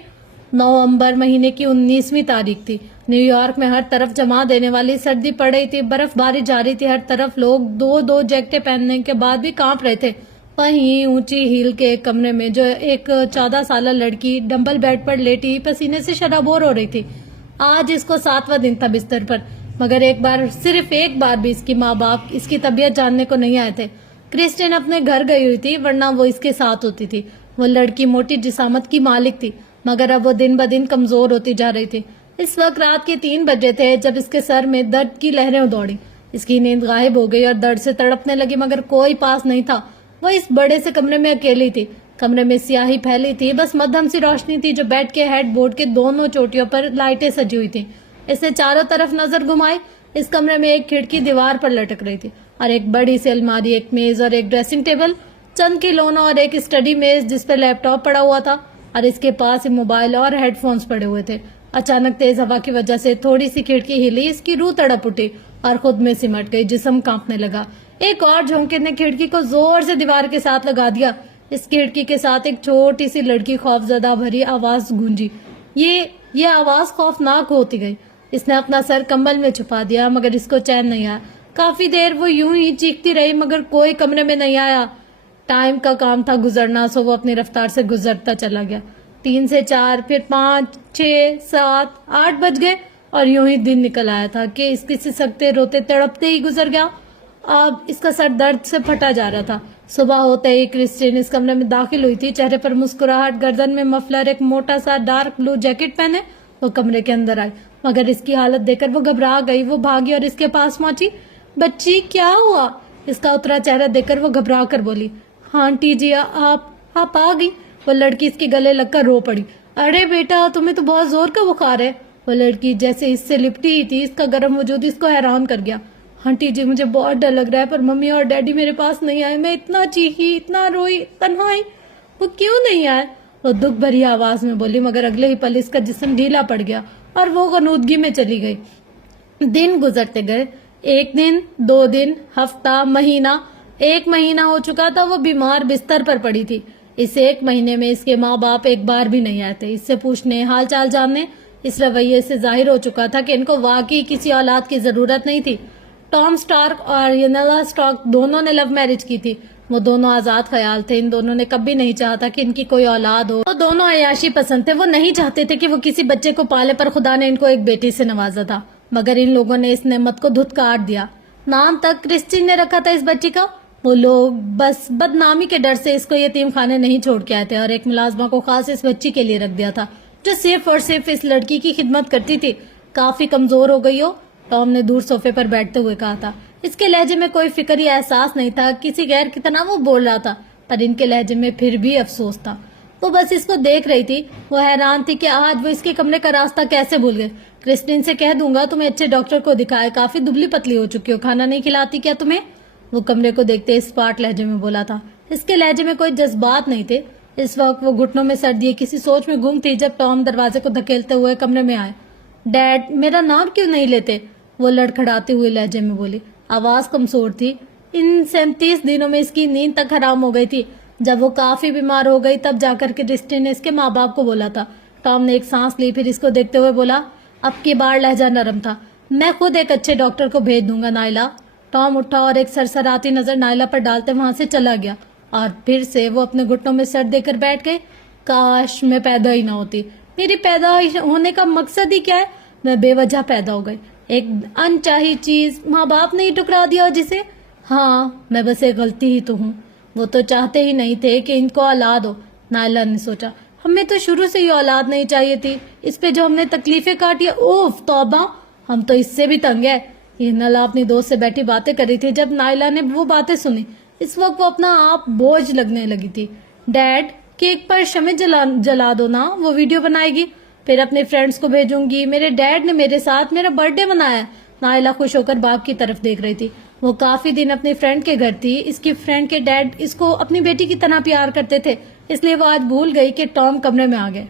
नवंबर महीने की 19वीं तारीख थी। न्यूयॉर्क में हर तरफ जमा देने वाली सर्दी पड़ रही थी, बर्फबारी जारी थी। हर तरफ लोग दो दो जैकेटें पहनने के बाद भी कांप रहे थे। वहीं ऊंची हील के एक कमरे में जो एक 14 साल लड़की डंबल बेड पर लेटी पसीने से शराबोर हो रही थी। आज इसको 7वां दिन था बिस्तर पर, मगर एक बार, सिर्फ एक बार भी इसकी माँ बाप इसकी तबीयत जानने को नहीं आए थे। क्रिस्टिन अपने घर गई हुई थी, वरना वो इसके साथ होती थी। वो लड़की मोटी जिसामत की मालिक थी, मगर अब वो दिन ब दिन कमजोर होती जा रही थी। इस वक्त रात के 3 बजे थे जब इसके सर में दर्द की लहरें दौड़ी। इसकी नींद गायब हो गई और दर्द से तड़पने लगी, मगर कोई पास नहीं था। वो इस बड़े से कमरे में अकेली थी। कमरे में स्याही फैली थी, बस मध्यम सी रोशनी थी जो बेड के हेड बोर्ड के दोनों चोटियों पर लाइटें सजी हुई थी। इसने चारों तरफ नजर घुमाई। इस कमरे में एक खिड़की दीवार पर लटक रही थी और एक बड़ी सी अलमारी, एक मेज और एक ड्रेसिंग टेबल, चंद खिलौना और एक स्टडी मेज जिस पर लैपटॉप पड़ा हुआ था, और इसके पास ही मोबाइल और हेडफोन्स पड़े हुए थे। अचानक तेज हवा की वजह से थोड़ी सी खिड़की हिली, इसकी रूह तड़प उठी और खुद में सिमट गई, जिस्म कांपने लगा। एक और झोंके ने खिड़की को जोर से दीवार के साथ लगा दिया। इस खिड़की के साथ एक छोटी सी लड़की खौफजदा भरी आवाज गूंजी। ये आवाज खौफनाक होती गई। इसने अपना सर कंबल में छुपा दिया, मगर इसको चैन नहीं आया। काफी देर वो यूं ही चीखती रही, मगर कोई कमरे में नहीं आया। टाइम का काम था गुजरना, सो वो अपनी रफ्तार से गुजरता चला गया। 3 से 4, फिर 5, 6, 7, 8 बज गए और यूं ही दिन निकल आया था कि इसके सिसकते रोते तड़पते ही गुजर गया। अब इसका सर दर्द से फटा जा रहा था। सुबह होते ही क्रिस्टीन इस कमरे में दाखिल हुई थी, चेहरे पर मुस्कुराहट, गर्दन में मफलर, एक मोटा सा डार्क ब्लू जैकेट पहने वो कमरे के अंदर आई। मगर इसकी हालत देखकर वो घबरा गई। वो भागी और इसके पास पहुंची। बच्ची क्या हुआ? इसका उतरा चेहरा देखकर वो घबरा कर बोली, हाँ आंटी जी आप आ गई। वो लड़की इसके गले लगकर रो पड़ी। अरे बेटा तुम्हें तो बहुत जोर का बुखार है। वो लड़की जैसे इससे लिपटी ही थी, इसका गर्म वजूद इसको हैरान कर गया। आंटी जी मुझे बहुत डर लग रहा है, पर मम्मी और डैडी मेरे पास नहीं आए। मैं इतना चीखी, इतना रोई, तन्हाई, वो क्यों नहीं आए? वो दुख भरी आवाज में बोली, मगर अगले ही पल इसका जिस्म ढीला पड़ गया और वो गनूदगी में चली गई। दिन गुजरते गए। 1 दिन, 2 दिन, हफ्ता, महीना। 1 महीना हो चुका था वो बीमार बिस्तर पर पड़ी थी। इस 1 महीने में इसके माँ बाप एक बार भी नहीं आए थे इससे पूछने, हाल चाल जानने। اس رویے سے ظاہر ہو چکا تھا کہ ان کو واقعی کسی اولاد کی ضرورت نہیں تھی۔ ٹام سٹارک اور ینیلا سٹارک دونوں نے لو میرج کی تھی۔ وہ دونوں آزاد خیال تھے، ان دونوں نے کبھی نہیں چاہا تھا کہ ان کی کوئی اولاد ہو۔ وہ دونوں عیاشی پسند تھے، وہ نہیں چاہتے تھے کہ وہ کسی بچے کو پالے، پر خدا نے ان کو ایک بیٹی سے نوازا تھا، مگر ان لوگوں نے اس نعمت کو دھتکار دیا۔ نام تک کرسٹین نے رکھا تھا اس بچی کا۔ وہ لوگ بس بدنامی کے ڈر سے اس کو یتیم خانے نہیں چھوڑ کے آئے تھے، اور ایک ملازمہ کو خاص اس بچی کے لیے رکھ دیا تھا جو صرف اور صرف اس لڑکی کی خدمت کرتی تھی۔ کافی کمزور ہو گئی ہو، ٹام نے دور صوفے پر بیٹھتے ہوئے کہا تھا۔ اس کے لہجے میں کوئی فکر یا احساس نہیں تھا، کسی غیر کی طرح وہ بول رہا تھا، پر ان کے لہجے میں پھر بھی افسوس تھا۔ وہ بس اس کو دیکھ رہی تھی۔ وہ حیران تھی کہ آج وہ اس کے کمرے کا راستہ کیسے بھول گئے۔ کرسٹین سے کہہ دوں گا تمہیں اچھے ڈاکٹر کو دکھائے، کافی دبلی پتلی ہو چکی ہو، کھانا نہیں کھلاتی کیا تمہیں؟ وہ کمرے کو دیکھتے اسپاٹ لہجے میں بولا تھا۔ اس کے لہجے میں کوئی جذبات نہیں تھے۔ اس وقت وہ گھٹنوں میں سر دیے کسی سوچ میں گم تھی جب ٹام دروازے کو دھکیلتے ہوئے کمرے میں آئے۔ ڈیڈ، میرا نام کیوں نہیں لیتے؟ وہ لڑکھڑاتے ہوئے لہجے میں بولی۔ آواز کمزور تھی۔ ان 37 دنوں میں اس کی نیند تک حرام ہو گئی تھی۔ جب وہ کافی بیمار ہو گئی تب جا کر کرسٹین نے اس کے ماں باپ کو بولا تھا۔ ٹام نے ایک سانس لی، پھر اس کو دیکھتے ہوئے بولا۔ اب کی بار لہجہ نرم تھا۔ میں خود ایک اچھے ڈاکٹر کو بھیج دوں گا نائلہ۔ ٹام اٹھا اور ایک سرسراتی نظر نائلہ پر ڈالتے وہاں سے چلا گیا، اور پھر سے وہ اپنے گھٹنوں میں سر دے کر بیٹھ گئی۔ کاش میں پیدا ہی نہ ہوتی۔ میری پیدا ہونے کا مقصد ہی کیا ہے؟ میں بے وجہ پیدا ہو گئی، ایک انچاہی چیز۔ ماں باپ نے ہی ٹکرا دیا جسے۔ ہاں، میں بس ایک غلطی ہی تو ہوں۔ وہ تو چاہتے ہی نہیں تھے کہ ان کو اولاد ہو، نائلہ نے سوچا۔ ہمیں تو شروع سے ہی اولاد نہیں چاہیے تھی، اس پہ جو ہم نے تکلیفیں کاٹی، اوف توبہ، ہم تو اس سے بھی تنگ ہے۔ یہ نائلہ اپنی دوست سے بیٹھی باتیں کر رہی تھی جب نائلہ نے وہ باتیں سنی۔ اس وقت وہ اپنا آپ بوجھ لگنے لگی تھی۔ ڈیڈ، کیک پر شمع جلا دو نا، وہ ویڈیو بنائے گی، پھر اپنے فرینڈز کو بھیجوں گی۔ میرے ڈیڈ نے میرے ساتھ میرا برتھ ڈے منایا۔ نائلہ خوش ہو کر باپ کی طرف دیکھ رہی تھی۔ وہ کافی دن اپنی فرینڈ کے گھر تھی۔ اس کی فرینڈ کے ڈیڈ اس کو اپنی بیٹی کی طرح پیار کرتے تھے، اس لیے وہ آج بھول گئی کہ ٹام کمرے میں آ گئے۔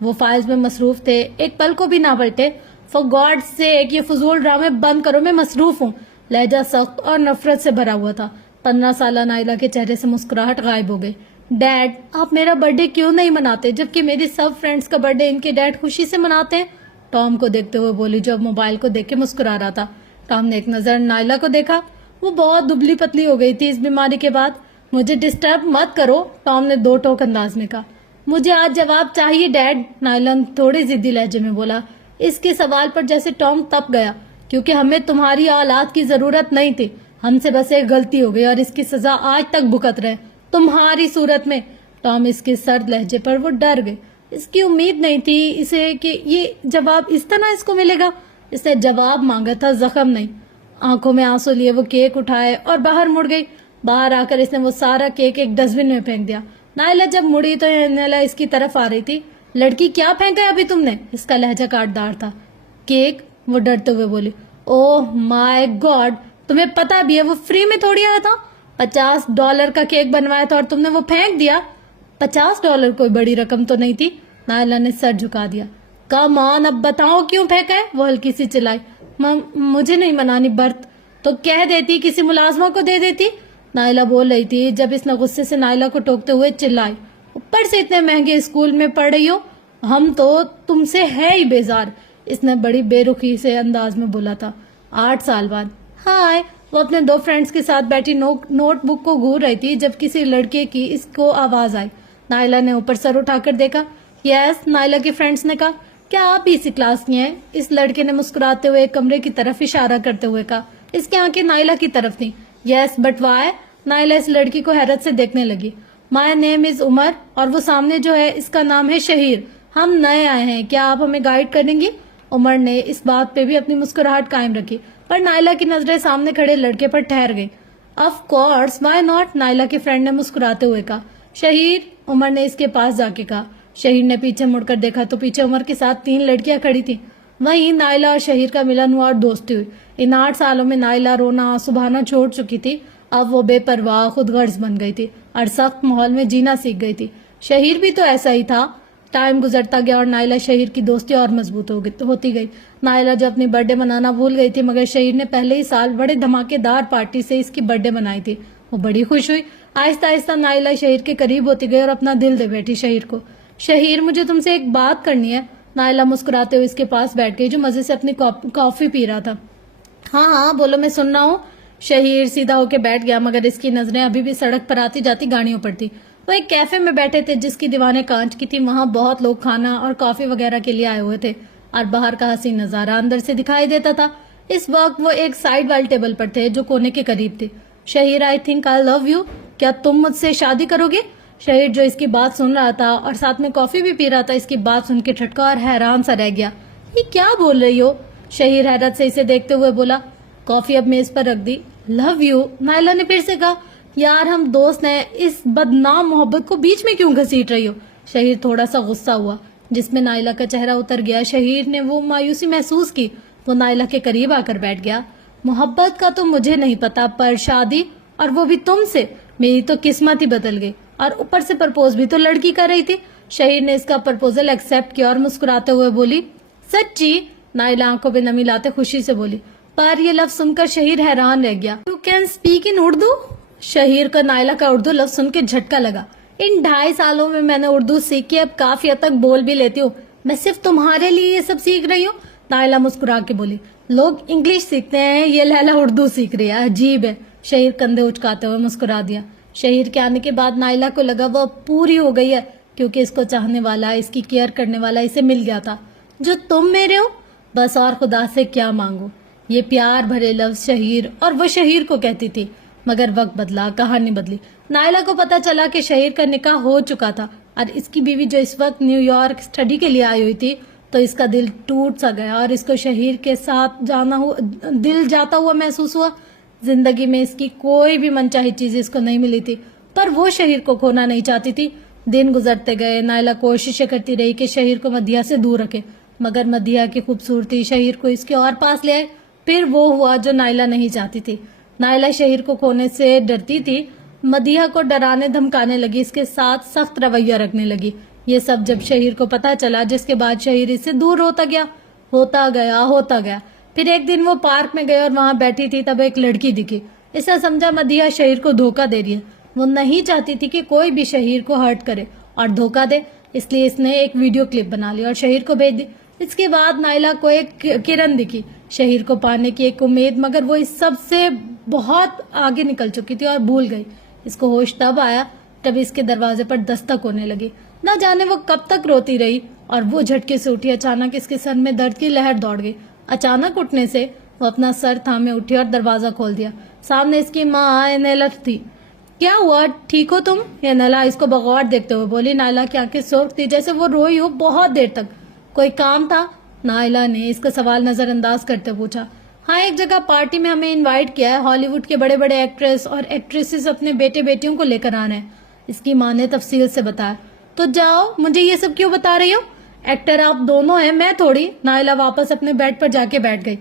وہ فائلز میں مصروف تھے، ایک پل کو بھی نہ پلٹے۔ فار گاڈ سیک، یہ فضول ڈرامے بند کرو، میں مصروف ہوں۔ لہجہ سخت اور نفرت سے بھرا ہوا تھا۔ 15 سالہ نائلہ کے چہرے سے مسکراہٹ غائب ہو گئی۔ ڈیڈ، آپ میرا برتھ ڈے کیوں نہیں مناتے جبکہ میری سب فرینڈز کا برتھ ڈے ان کے ڈیڈ خوشی سے مناتے ہیں؟ ٹام کو دیکھتے ہوئے بولی، جو اب موبائل کو دیکھ کے مسکرا رہا تھا۔ ٹام نے ایک نظر نائلہ کو دیکھا۔ وہ بہت دبلی پتلی ہو گئی تھی اس بیماری کے بعد۔ مجھے ڈسٹرب مت کرو، ٹام نے دو ٹوک انداز میں کہا۔ مجھے آج جواب چاہیے ڈیڈ، نائلہ تھوڑی ضدی لہجے میں بولا۔ اس کے سوال پر جیسے ٹام تپ گیا، کیونکہ ہمیں تمہاری اولاد کی ضرورت نہیں تھی، ہم سے بس ایک غلطی ہو گئی اور اس کی سزا آج تک بھگت رہے تمہاری صورت میں۔ ٹام اس کے سرد لہجے پر وہ ڈر گئے۔ اس کی امید نہیں تھی اسے کہ یہ جواب اس طرح اس کو ملے گا۔ اس نے جواب مانگا تھا، زخم نہیں۔ آنکھوں میں آنسو لیے وہ کیک اٹھائے اور باہر مڑ گئی۔ باہر آ کر اس نے وہ سارا کیک ایک ڈسٹ بن میں پھینک دیا۔ نائلہ جب مڑی تو نائلہ اس کی طرف آ رہی تھی۔ لڑکی، کیا پھینکا ابھی تم نے؟ اس کا لہجہ کاٹدار تھا۔ کیک، وہ ڈرتے ہوئے بولی۔ اوہ مائی گاڈ، تمہیں پتا بھی ہے وہ فری میں تھوڑی آیا تھا؟ $50 کا کیک بنوایا تھا اور تم نے وہ پھینک دیا۔ $50 کوئی بڑی رقم تو نہیں تھی۔ نائلہ نے سر جھکا دیا۔ کم آن، اب بتاؤ کیوں پھینکا ہے؟ وہ ہلکی سی چلائی۔ مجھے نہیں منانی برت، تو کہہ دیتی، کسی ملازمہ کو دے دیتی۔ نائلہ بول رہی تھی جب اس نے غصے سے نائلہ کو ٹوکتے ہوئے چلائی۔ اوپر سے اتنے مہنگے اسکول میں پڑھ رہی ہو، ہم تو تم سے ہے ہی بیزار، اس نے بڑی بے رخی سے انداز میں بولا تھا۔ 8 سال بعد ہائے، وہ اپنے 2 فرینڈز کے ساتھ بیٹھی نوٹ بک کو گھور رہی تھی جب کسی لڑکے کی اس کو آواز آئی۔ نائلہ نے اوپر سر اٹھا کر دیکھا۔ یس، نائلہ کے فرینڈز نے کہا۔ کیا آپ اسی کلاس کی ہیں؟ اس لڑکے نے مسکراتے ہوئے ایک کمرے کی طرف اشارہ کرتے ہوئے کہا۔ اس کی آنکھیں نائلہ کی طرف تھیں۔ یس، بٹ وائی؟ نائلہ اس لڑکی کو حیرت سے دیکھنے لگی۔ مائی نیم از عمر، اور وہ سامنے جو ہے اس کا نام ہے شہیر۔ ہم نئے آئے ہیں، کیا آپ ہمیں گائیڈ کریں گی؟ عمر نے اس بات پہ بھی اپنی مسکراہٹ قائم رکھی، پر نائلہ کی نظریں سامنے کھڑے لڑکے پر ٹھہر گئی۔ Of course, why not? Naila کے فرینڈ نے مسکراتے ہوئے کہا۔ شہیر، عمر نے اس کے پاس جا کے کہا۔ شہیر نے پیچھے مڑ کر دیکھا تو پیچھے عمر کے ساتھ 3 لڑکیاں کھڑی تھیں۔ وہیں نائلہ اور شہیر کا ملن ہوا اور دوستی ہوئی۔ ان 8 سالوں میں نائلہ رونا سبھانا چھوڑ چکی تھی۔ اب وہ بے پرواہ خود غرض بن گئی تھی اور سخت ماحول میں جینا سیکھ گئی تھی۔ شہیر بھی تو ایسا ہی تھا۔ ٹائم گزرتا گیا اور نائلہ شہیر کی دوستی اور مضبوط ہوتی گئی۔ نائلہ جو اپنی برتھ ڈے منانا بھول گئی تھی، مگر شہیر نے پہلے ہی سال بڑے دھماکے دار پارٹی سے اس کی برتھ ڈے منائی تھی۔ وہ بڑی خوش ہوئی۔ آہستہ آہستہ نائلہ شہیر کے قریب ہوتی گئی اور اپنا دل دے بیٹھی شہیر کو۔ شہیر، مجھے تم سے ایک بات کرنی ہے۔ نائلہ مسکراتے ہوئے اس کے پاس بیٹھ گئی جو مزے سے اپنی کافی پی رہا تھا. ہاں ہاں بولو میں سن رہا ہوں. شہیر سیدھا ہو کے بیٹھ گیا مگر اس کی نظریں ابھی بھی سڑک پر آتی جاتی گاڑیوں پر تھی. وہ ایک کیفے میں بیٹھے تھے جس کی دیوانیں کانچ کی تھی. وہاں بہت لوگ کھانا اور کافی وغیرہ کے لیے آئے ہوئے تھے اور باہر کا حسین نظارہ اندر سے دکھائی دیتا تھا. اس وقت وہ ایک سائیڈ والے ٹیبل پر تھے جو کونے کے قریب تھے. Shaheer I think I love you. کیا تم مجھ سے شادی کرو گے؟ شہیر جو اس کی بات سن رہا تھا اور ساتھ میں کافی بھی پی رہا تھا اس کی بات سن کے ٹھٹکا اور حیران سا رہ گیا. یہ کیا بول رہی ہو؟ شہیر حیرت سے اسے دیکھتے ہوئے بولا. کافی اب میز پر رکھ دی. Love you. نائلہ نے پھر سے کہا. یار ہم دوست ہیں, اس بدنام محبت کو بیچ میں کیوں گھسیٹ رہی ہو؟ شہیر تھوڑا سا غصہ ہوا جس میں نائلہ کا چہرہ اتر گیا. شہیر نے وہ مایوسی محسوس کی. وہ نائلہ کے قریب آ کر بیٹھ گیا. محبت کا تو مجھے نہیں پتا پر شادی, اور وہ بھی تم سے, میری تو قسمت ہی بدل گئی. اور اوپر سے پرپوز بھی تو لڑکی کر رہی تھی. شہیر نے اس کا پرپوزل ایکسپٹ کیا اور مسکراتے ہوئے بولی. سچی؟ نائلہ آنکھوں پہ نمی لاتے خوشی سے بولی. پر یہ لفظ سن کر شہیر حیران رہ گیا. You can speak in Urdu? Shaheer کا نائلہ کا اردو لفظ سن کے جھٹکا لگا. ان 2.5 سالوں میں نے اردو سیکھی, اب کافی حد تک بول بھی لیتی ہوں. میں صرف تمہارے لیے یہ سب سیکھ رہی ہوں. نائلہ مسکرا کے بولی. لوگ انگلش سیکھتے ہیں, یہ لیلا اردو سیکھ رہی ہے, عجیب ہے. شہیر کندھے اچکاتے ہوئے مسکرا دیا. شہیر کے آنے کے بعد نائلہ کو لگا وہ پوری ہو گئی ہے کیونکہ اس کو چاہنے والا, اس کی کیئر کرنے والا اسے مل گیا تھا. جو تم میرے ہو, بس اور خدا سے کیا مانگو. یہ پیار بھرے لفظ شہیر اور وہ شہیر کو کہتی تھی. مگر وقت بدلا, کہانی بدلی. نائلہ کو پتا چلا کہ شہیر کا نکاح ہو چکا تھا اور اس کی بیوی جو اس وقت نیو یارک اسٹڈی کے لیے آئی ہوئی تھی, تو اس کا دل ٹوٹ سا گیا اور اس کو شہیر کے ساتھ دل جاتا ہوا محسوس ہوا. زندگی میں اس کی کوئی بھی منچاہی چیز اس کو نہیں ملی تھی پر وہ شہیر کو کھونا نہیں چاہتی تھی. دن گزرتے گئے. نائلہ کوششیں کرتی رہی کہ شہیر کو مدیحہ سے دور رکھے مگر مدیحہ کی خوبصورتی شہیر کو اس کے اور پاس لے آئے. پھر وہ ہوا جو نائلہ نہیں چاہتی تھی. نائلہ شہیر کو کھونے سے ڈرتی تھی. مدیحہ کو ڈرانے دھمکانے لگی, اس کے ساتھ سخت رویہ رکھنے لگی. یہ سب جب شہیر کو پتا چلا, جس کے بعد شہیر اس سے دور ہوتا گیا. پھر ایک دن وہ پارک میں گئے اور وہاں بیٹھی تھی تب ایک لڑکی دکھی. اسے سمجھا مدیحہ شہیر کو دھوکہ دے رہی ہے. وہ نہیں چاہتی تھی کہ کوئی بھی شہیر کو ہرٹ کرے اور دھوکہ دے, اس لیے اس نے ایک ویڈیو کلپ بنا لی اور شہیر کو بھیج دی. اس کے بعد نائلہ کو ایک کرن دکھی, شہیر کو پانے کی ایک امید, مگر وہ اس سب سے بہت آگے نکل چکی تھی اور بھول گئی. اس کو ہوش تب آیا جب اس کے دروازے پر دستک ہونے لگی. نہ جانے وہ کب تک روتی رہی اور وہ جھٹکے سے اٹھی. اچانک اس کے سر میں درد کی لہر دوڑ گئی. اچانک اٹھنے سے وہ اپنا سر تھامے اٹھی اور دروازہ کھول دیا. سامنے اس کی ماں انیلا تھی. کیا ہوا, ٹھیک ہو تم؟ انیلا اس کو بغور دیکھتے ہوئے بولی. نائلہ کی آنکھیں سرخ تھی جیسے وہ روئی ہو بہت دیر تک. کوئی کام تھا؟ نائلہ نے اس کا سوال نظر انداز کرتے پوچھا. ہاں, ایک جگہ پارٹی میں ہمیں انوائٹ کیا ہے. ہالی ووڈ کے بڑے بڑے ایکٹریس اور ایکٹریسز اپنے بیٹے بیٹیوں کو لے کر آ رہے ہیں. اس کی ماں نے تفصیل سے بتایا. تو جاؤ, مجھے یہ سب کیوں بتا رہی ہو؟ ایکٹر آپ دونوں ہیں, میں تھوڑی. نائلہ واپس اپنے بیڈ پر جا کے بیٹھ گئی.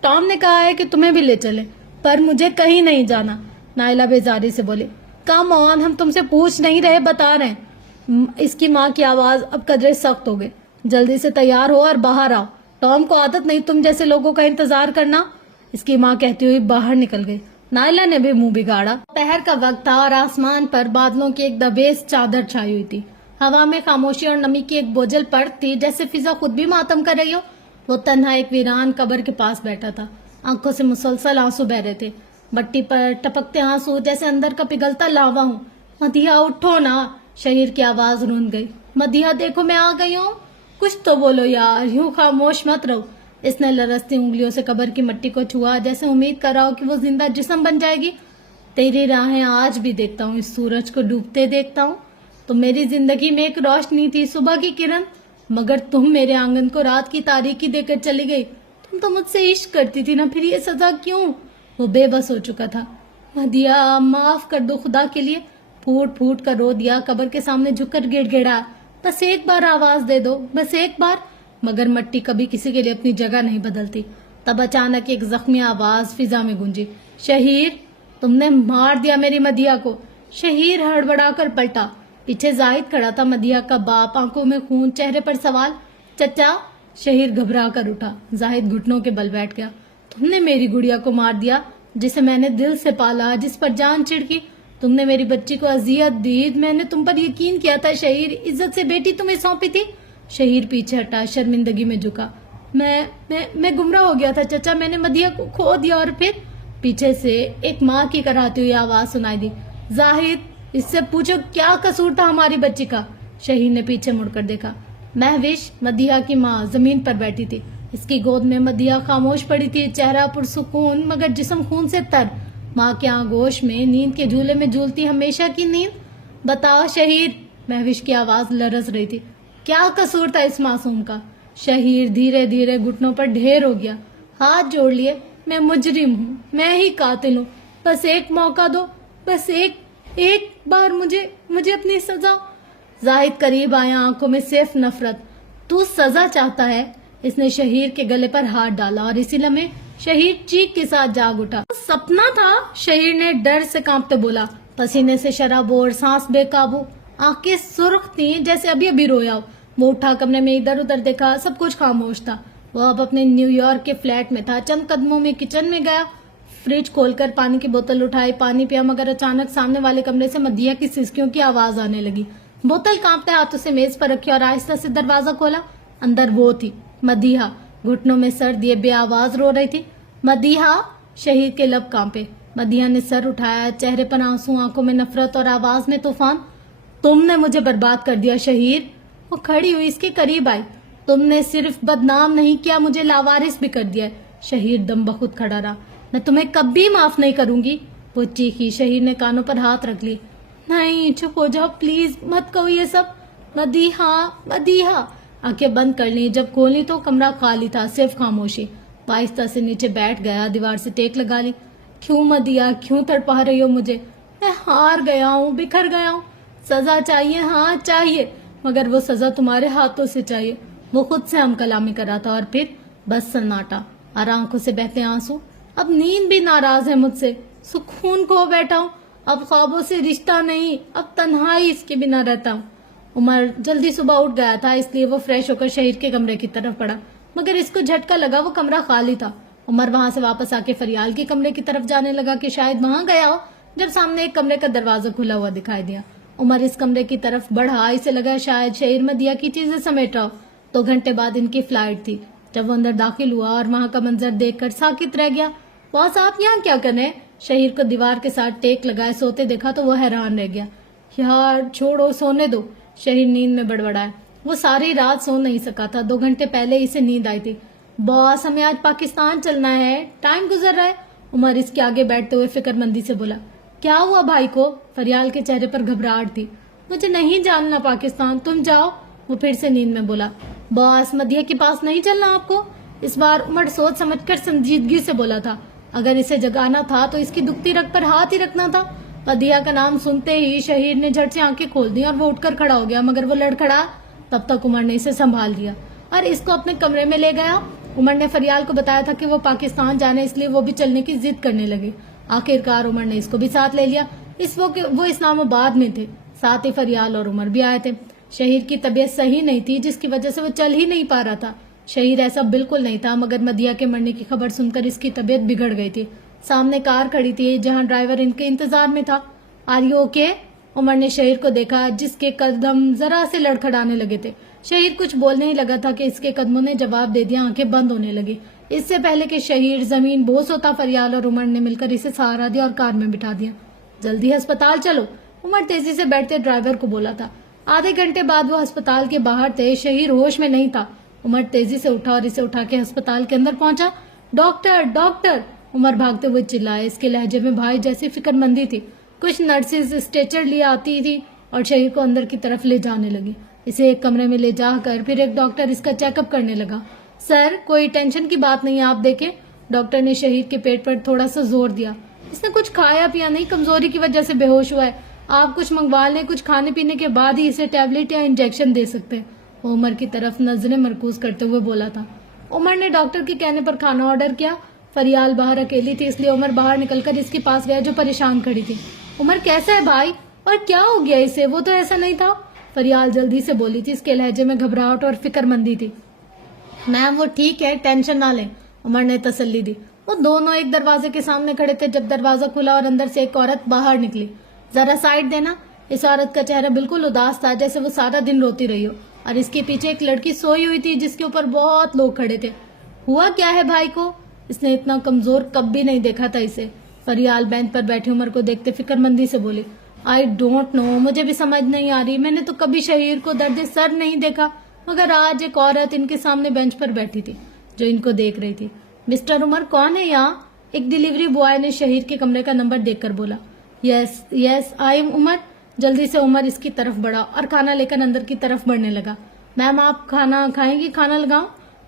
ٹام نے کہا ہے کہ تمہیں بھی لے چلے پر مجھے کہیں نہیں جانا. نائلہ بیزاری سے بولی. کم آن, ہم تم سے پوچھ نہیں رہے, بتا رہے ہیں. اس کی ماں کی آواز اب قدرے سخت ہو گئی. جلدی سے تیار ہو اور باہر آؤ. ٹام کو عادت نہیں تم جیسے لوگوں کا انتظار کرنا, اس کی ماں کہتی ہوئی باہر نکل گئی. نائلہ نے بھی منہ بگاڑا. دوپہر کا وقت تھا اور آسمان پر بادلوں کی ایک دبیز چادر چھائی ہوئی تھی. ہوا میں خاموشی اور نمی کی ایک بوجھل پرت تھی جیسے فضا خود بھی ماتم کر رہی ہو. وہ تنہا ایک ویران قبر کے پاس بیٹھا تھا. آنکھوں سے مسلسل آنسو بہ رہے تھے. مٹی پر ٹپکتے آنسو جیسے اندر کا پگھلتا لاوا ہوں. مدیحہ اٹھو نا, شہیر کی آواز روند گئی. مدیحہ دیکھو میں آ گئی ہوں, کچھ تو بولو یار, یوں خاموش مت رہو. اس نے لرزتی انگلیوں سے قبر کی مٹی کو چھوا جیسے امید کر رہا ہو کہ وہ زندہ جسم بن جائے گی. تیری راہیں آج بھی دیکھتا ہوں, اس سورج کو ڈوبتے دیکھتا ہوں. تو میری زندگی میں ایک روشنی تھی, صبح کی کرن, مگر تم میرے آنگن کو رات کی تاریکی دے کر چلی گئی. تم تو مجھ سے عشق کرتی تھی نا, پھر یہ سزا کیوں؟ وہ بے بس ہو چکا تھا. مدیحہ معاف کر دو خدا کے لیے. پھوٹ پھوٹ کر رو دیا. قبر کے سامنے جھک کر گڑ گڑا. بس ایک بار آواز دے دو, بس ایک بار. مگر مٹی کبھی کسی کے لیے اپنی جگہ نہیں بدلتی. تب اچانک ایک زخمی آواز فضا میں گونجی. شہیر, تم نے مار دیا میری مدیحہ کو. شہیر ہڑبڑا کر پلٹا. پیچھے زاہد کھڑا تھا, مدیحہ کا باپ, آنکھوں میں خون, چہرے پر سوال. چچا. شہیر گھبرا کر اٹھا. زاہد گھٹنوں کے بل بیٹھ گیا. تم نے میری گڑیا کو مار دیا, جسے میں نے دل سے پالا, جس پر جان چھڑکی. تم نے میری بچی کو اذیت دی. میں نے تم پر یقین کیا تھا شہیر, عزت سے بیٹی تمہیں سونپی تھی. शहीर पीछे हटा, शर्मिंदगी में झुका। मैं गुमराह हो गया था चचा, मैंने मदिया को खो दिया। और फिर पीछे से एक माँ की कराहती हुई आवाज सुनाई दी, जाहिद इससे पूछो क्या कसूर था हमारी बच्ची का। शहीर ने पीछे मुड़कर देखा। महविश, मदिया की माँ, जमीन पर बैठी थी। इसकी गोद में मदिया खामोश पड़ी थी, चेहरा पुरसुकून मगर जिस्म खून से तर। माँ के आगोश में नींद के झूले में झूलती हमेशा की नींद। बताओ शहीर, महविश की आवाज लरस रही थी, क्या कसूर था इस मासूम का। शहीर धीरे धीरे घुटनों पर ढेर हो गया, हाथ जोड़ लिए। मैं मुजरिम हूँ, मैं ही कातिल हूँ, बस एक मौका दो, बस एक बार मुझे अपनी सजा। जाहिद करीब आया, आंखों में सिर्फ नफरत। तू सजा चाहता है? इसने शहीर के गले पर हाथ डाला और इसी लम्हे शहीर चीख के साथ जाग उठा। सपना था, शहीर ने डर से कांपते बोला, पसीने से शराबोर, सांस बेकाबू, आंखें सुर्ख थी जैसे अभी अभी रोया हो। वो उठा, कमरे में इधर उधर देखा, सब कुछ खामोश था। वो अब अपने न्यूयॉर्क के फ्लैट में था। चंद कदमों में किचन में गया, फ्रिज खोलकर पानी की बोतल उठाई, पानी पिया, मगर अचानक सामने वाले कमरे से मदिया की सिसकियों की आवाज आने लगी। बोतल कांपते हाथों से मेज पर रखी और आहिस्ता से दरवाजा खोला। अंदर वो थी, मदीहा, घुटनों में सर दिए बेआवाज रो रही थी। मदीहा, शहीर के लब कांपे। मदीहा ने सर उठाया, चेहरे पर आंसू, आंखों में नफरत और आवाज में तूफान। तुमने मुझे बर्बाद कर दिया शहीर। वो खड़ी हुई इसके करीब आई। तुमने सिर्फ बदनाम नहीं किया, मुझे लावारिस भी कर दिया। शहीर दम बखुद खड़ा रहा। मैं तुम्हें कभी माफ नहीं करूंगी, वो चीखी। शहीर ने कानों पर हाथ रख ली। नहीं, चुप हो जाओ प्लीज, मत कहो ये सब। मदीहा, मदीहा। आंखें बंद कर ली, जब खोली तो कमरा खाली था, सिर्फ खामोशी। आहिस्ता से नीचे बैठ गया, दीवार से टेक लगा ली। क्यों मदिया, क्यों तड़पा रही हो मुझे? मैं हार गया हूँ, बिखर गया हूँ। सजा चाहिए, हाँ चाहिए, मगर वो सजा तुम्हारे हाथों से चाहिए। वो खुद से हम कलामी कर रहा था और फिर बस सन्नाटा और आंखों से बहते आंसू। अब नींद भी नाराज है मुझसे, सुकून खो बैठा हूँ। अब ख्वाबों से रिश्ता नहीं, अब तन्हाई इसके बिना रहता हूँ। उमर जल्दी सुबह उठ गया था, इसलिए वो फ्रेश होकर शहीर के कमरे की तरफ बढ़ा, मगर इसको झटका लगा, वो कमरा खाली था। उमर वहां से वापस आके फरियाल के कमरे की तरफ जाने लगा कि शायद वहां गया हो, जब सामने एक कमरे का दरवाजा खुला हुआ दिखाई दिया। उमर इस कमरे की तरफ बढ़ा, इसे लगा शायद शहीर मदिया की चीजें समेट रहा हो। 2 घंटे बाद इनकी फ्लाइट थी। जब वो अंदर दाखिल हुआ और वहां का मंजर देखकर साकित रह गया। बॉस, आप यहाँ क्या कर रहे हैं? शहीर को दीवार के साथ टेक लगाए सोते देखा तो वो हैरान रह गया। यार छोड़ो, सोने दो। शहीर नींद में बड़बड़ाया। वो सारी रात सो नहीं सका था, 2 घंटे पहले इसे नींद आई थी। बॉस, हमें आज पाकिस्तान चलना है, टाइम गुजर रहा है। उमर इसके आगे बैठते हुए फिक्रमंदी से बोला। क्या हुआ भाई को? फरियाल के चेहरे पर घबराहट थी। मुझे नहीं जानना पाकिस्तान, तुम जाओ। वो फिर से नींद में बोला। बॉस, मदिया के पास नहीं चलना आपको? इस बार उमर सोच समझकर संजीदगी से बोला था। अगर इसे जगाना था तो इसकी दुखती रग पर हाथ ही रखना था। मदिया का नाम सुनते ही शहीर ने झट से आंखें खोल दी और वो उठकर खड़ा हो गया, मगर वो लड़खड़ा। तब तक उमर ने इसे संभाल लिया और इसको अपने कमरे में ले गया। उमर ने फरियाल को बताया था कि वो पाकिस्तान जाने, इसलिए वो भी चलने की जिद करने लगे। आखिरकार उमर ने इसको भी साथ ले लिया। वो इस्लामाबाद में थे, साथ ही फरियाल और उमर भी आए थे। शहीर की तबीयत सही नहीं थी, जिसकी वजह से वो चल ही नहीं पा रहा था। शहीर ऐसा बिल्कुल नहीं था, मगर मदिया के मरने की खबर सुनकर इसकी तबीयत बिगड़ गई थी। सामने कार खड़ी थी जहां ड्राइवर इनके इंतजार में था। Are you okay? उमर ने शहीर को देखा, जिसके कदम जरा से लड़खड़ाने लगे थे। शहीर कुछ बोलने ही लगा था कि इसके कदमों ने जवाब दे दिया। आंखें बंद होने लगी। इससे पहले कि शहीर जमीन बोस होता, फरियाल और उमर ने मिलकर इसे सहारा दिया और कार में बिठा दिया। जल्दी अस्पताल चलो, उमर तेजी से बैठते ड्राइवर को बोला था। आधे घंटे बाद वो अस्पताल के बाहर थे। शहीर होश में नहीं था। उमर तेजी से उठा और इसे उठा के अस्पताल के अंदर पहुंचा। डॉक्टर, डॉक्टर, उमर भागते हुए चिल्लाए। इसके लहजे में भाई जैसी फिक्रमंदी थी। कुछ नर्सेज स्ट्रेचर लिए आती थी और शहीर को अंदर की तरफ ले जाने लगी। इसे एक कमरे में ले जाकर फिर एक डॉक्टर इसका चेकअप करने लगा। सर, कोई टेंशन की बात नहीं, आप देखें। डॉक्टर ने शहीद के पेट पर थोड़ा सा जोर दिया। इसने कुछ खाया पिया नहीं, कमजोरी की वजह से बेहोश हुआ है। आप कुछ मंगवा लें, कुछ खाने पीने के बाद ही इसे टैबलेट या इंजेक्शन दे सकते हैं। वो उमर की तरफ नजरें मरकूज करते हुए बोला था। उमर ने डॉक्टर के कहने पर खाना ऑर्डर किया। फरियाल बाहर अकेली थी, इसलिए उमर बाहर निकलकर इसके पास गया, जो परेशान खड़ी थी। उमर, कैसा है भाई, और क्या हो गया इसे? वो तो ऐसा नहीं था। फरियाल जल्दी से बोली थी, इसके लहजे में घबराहट और फिक्रमंदी थी। मैम, वो ठीक है, टेंशन ना लें, उमर ने तसल्ली दी। वो दोनों एक दरवाजे के सामने खड़े थे जब दरवाजा खुला और अंदर से एक औरत बाहर निकली। जरा साइड देना। इस औरत का चेहरा बिल्कुल उदास था, जैसे वो सारा दिन रोती रही हो। اور اس کے پیچھے ایک لڑکی سوئی ہوئی تھی جس کے اوپر بہت لوگ کھڑے تھے. ہوا کیا ہے بھائی کو؟ اس نے اتنا کمزور کب بھی نہیں دیکھا تھا اسے. فریال بینچ پر بیٹھی عمر کو دیکھتے فکر مندی سے بولی, آئی ڈونٹ نو, مجھے بھی سمجھ نہیں آ رہی. میں نے تو کبھی شہیر کو درد سر نہیں دیکھا, مگر آج ایک عورت ان کے سامنے بینچ پر بیٹھی تھی جو ان کو دیکھ رہی تھی. مسٹر عمر کون ہے یہاں؟ ایک ڈیلیوری بوائے نے شہیر کے کمرے کا نمبر دیکھ کر بولا. یس آئی ایم عمر. جلدی سے عمر اس کی طرف بڑھا اور کھانا لے کر اندر کی طرف بڑھنے لگا. میم آپ کھانا کھائیں گی؟ کھانا لگاؤں؟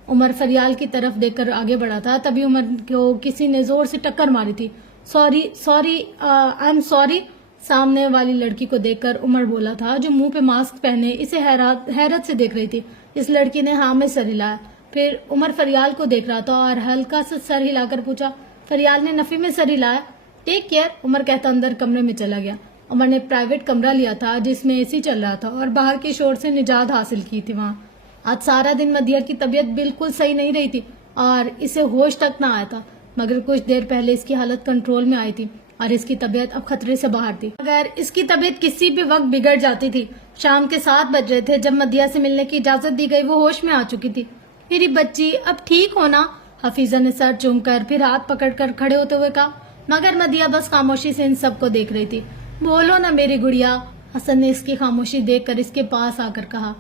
عمر فریال کی طرف دیکھ کر آگے بڑھا تھا. تبھی عمر کو کسی نے زور سے ٹکر ماری تھی. Sorry I am sorry. سامنے والی لڑکی کو دیکھ کر عمر بولا تھا جو منہ پہ ماسک پہنے اسے حیرت سے دیکھ رہی تھی. اس لڑکی نے ہاں میں سر ہلایا. پھر عمر فریال کو دیکھ رہا تھا اور ہلکا سا سر ہلا کر پوچھا. فریال نے نفی میں سر ہلایا. ٹیک کیئر, عمر کہتا اندر کمرے میں چلا گیا. عمر نے پرائیویٹ کمرہ لیا تھا جس میں اے سی چل رہا تھا اور باہر کے شور سے نجات حاصل کی تھی. وہاں آج سارا دن مدیہ کی طبیعت بالکل صحیح نہیں رہی تھی اور اسے ہوش تک نہ آیا تھا, مگر کچھ دیر پہلے اس کی حالت کنٹرول میں آئی تھی اور اس کی طبیعت اب خطرے سے باہر تھی. اگر اس کی طبیعت کسی بھی وقت بگڑ جاتی تھی. شام کے 7 بج رہے تھے جب مدیہ سے ملنے کی اجازت دی گئی. وہ ہوش میں آ چکی تھی. میری بچی اب ٹھیک ہونا؟ حفیظہ نے سر چوم کر پھر ہاتھ پکڑ کر کھڑے ہوتے ہوئے کہا, مگر مدیہ بس خاموشی سے ان سب کو دیکھ رہی تھی. بولو نا میری گڑیا. حسن نے اس کی خاموشی دیکھ کر اس کے پاس آ کر کہا.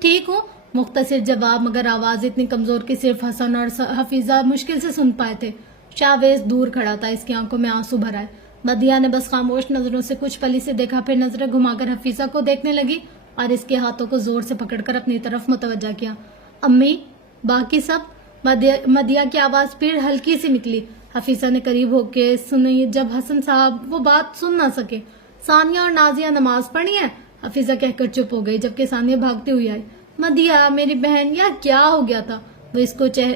ٹھیک ہوں, مختصر جواب, مگر آواز اتنی کمزور کہ صرف حسن اور حفیظہ مشکل سے سن پائے تھے. شاویز دور کھڑا تھا, اس کی آنکھوں میں آنسو بھر آئے. مدیہ نے بس خاموش نظروں سے کچھ پل سے دیکھا, پھر نظریں گھما کر حفیظہ کو دیکھنے لگی اور اس کے ہاتھوں کو زور سے پکڑ کر اپنی طرف متوجہ کیا. امی, باقی سب؟ مدیہ کی آواز پھر ہلکی سی نکلی. حفیظہ نے قریب ہو کے سنی جب حسن صاحب وہ بات سن نہ سکے. ثانیہ اور نازیہ نماز پڑھی ہے؟ حفیظہ کہہ کر چپ ہو گئی جبکہ ثانیہ بھاگتی ہوئی آئی. مدیہ میری بہن, یا کیا ہو گیا تھا؟ وہ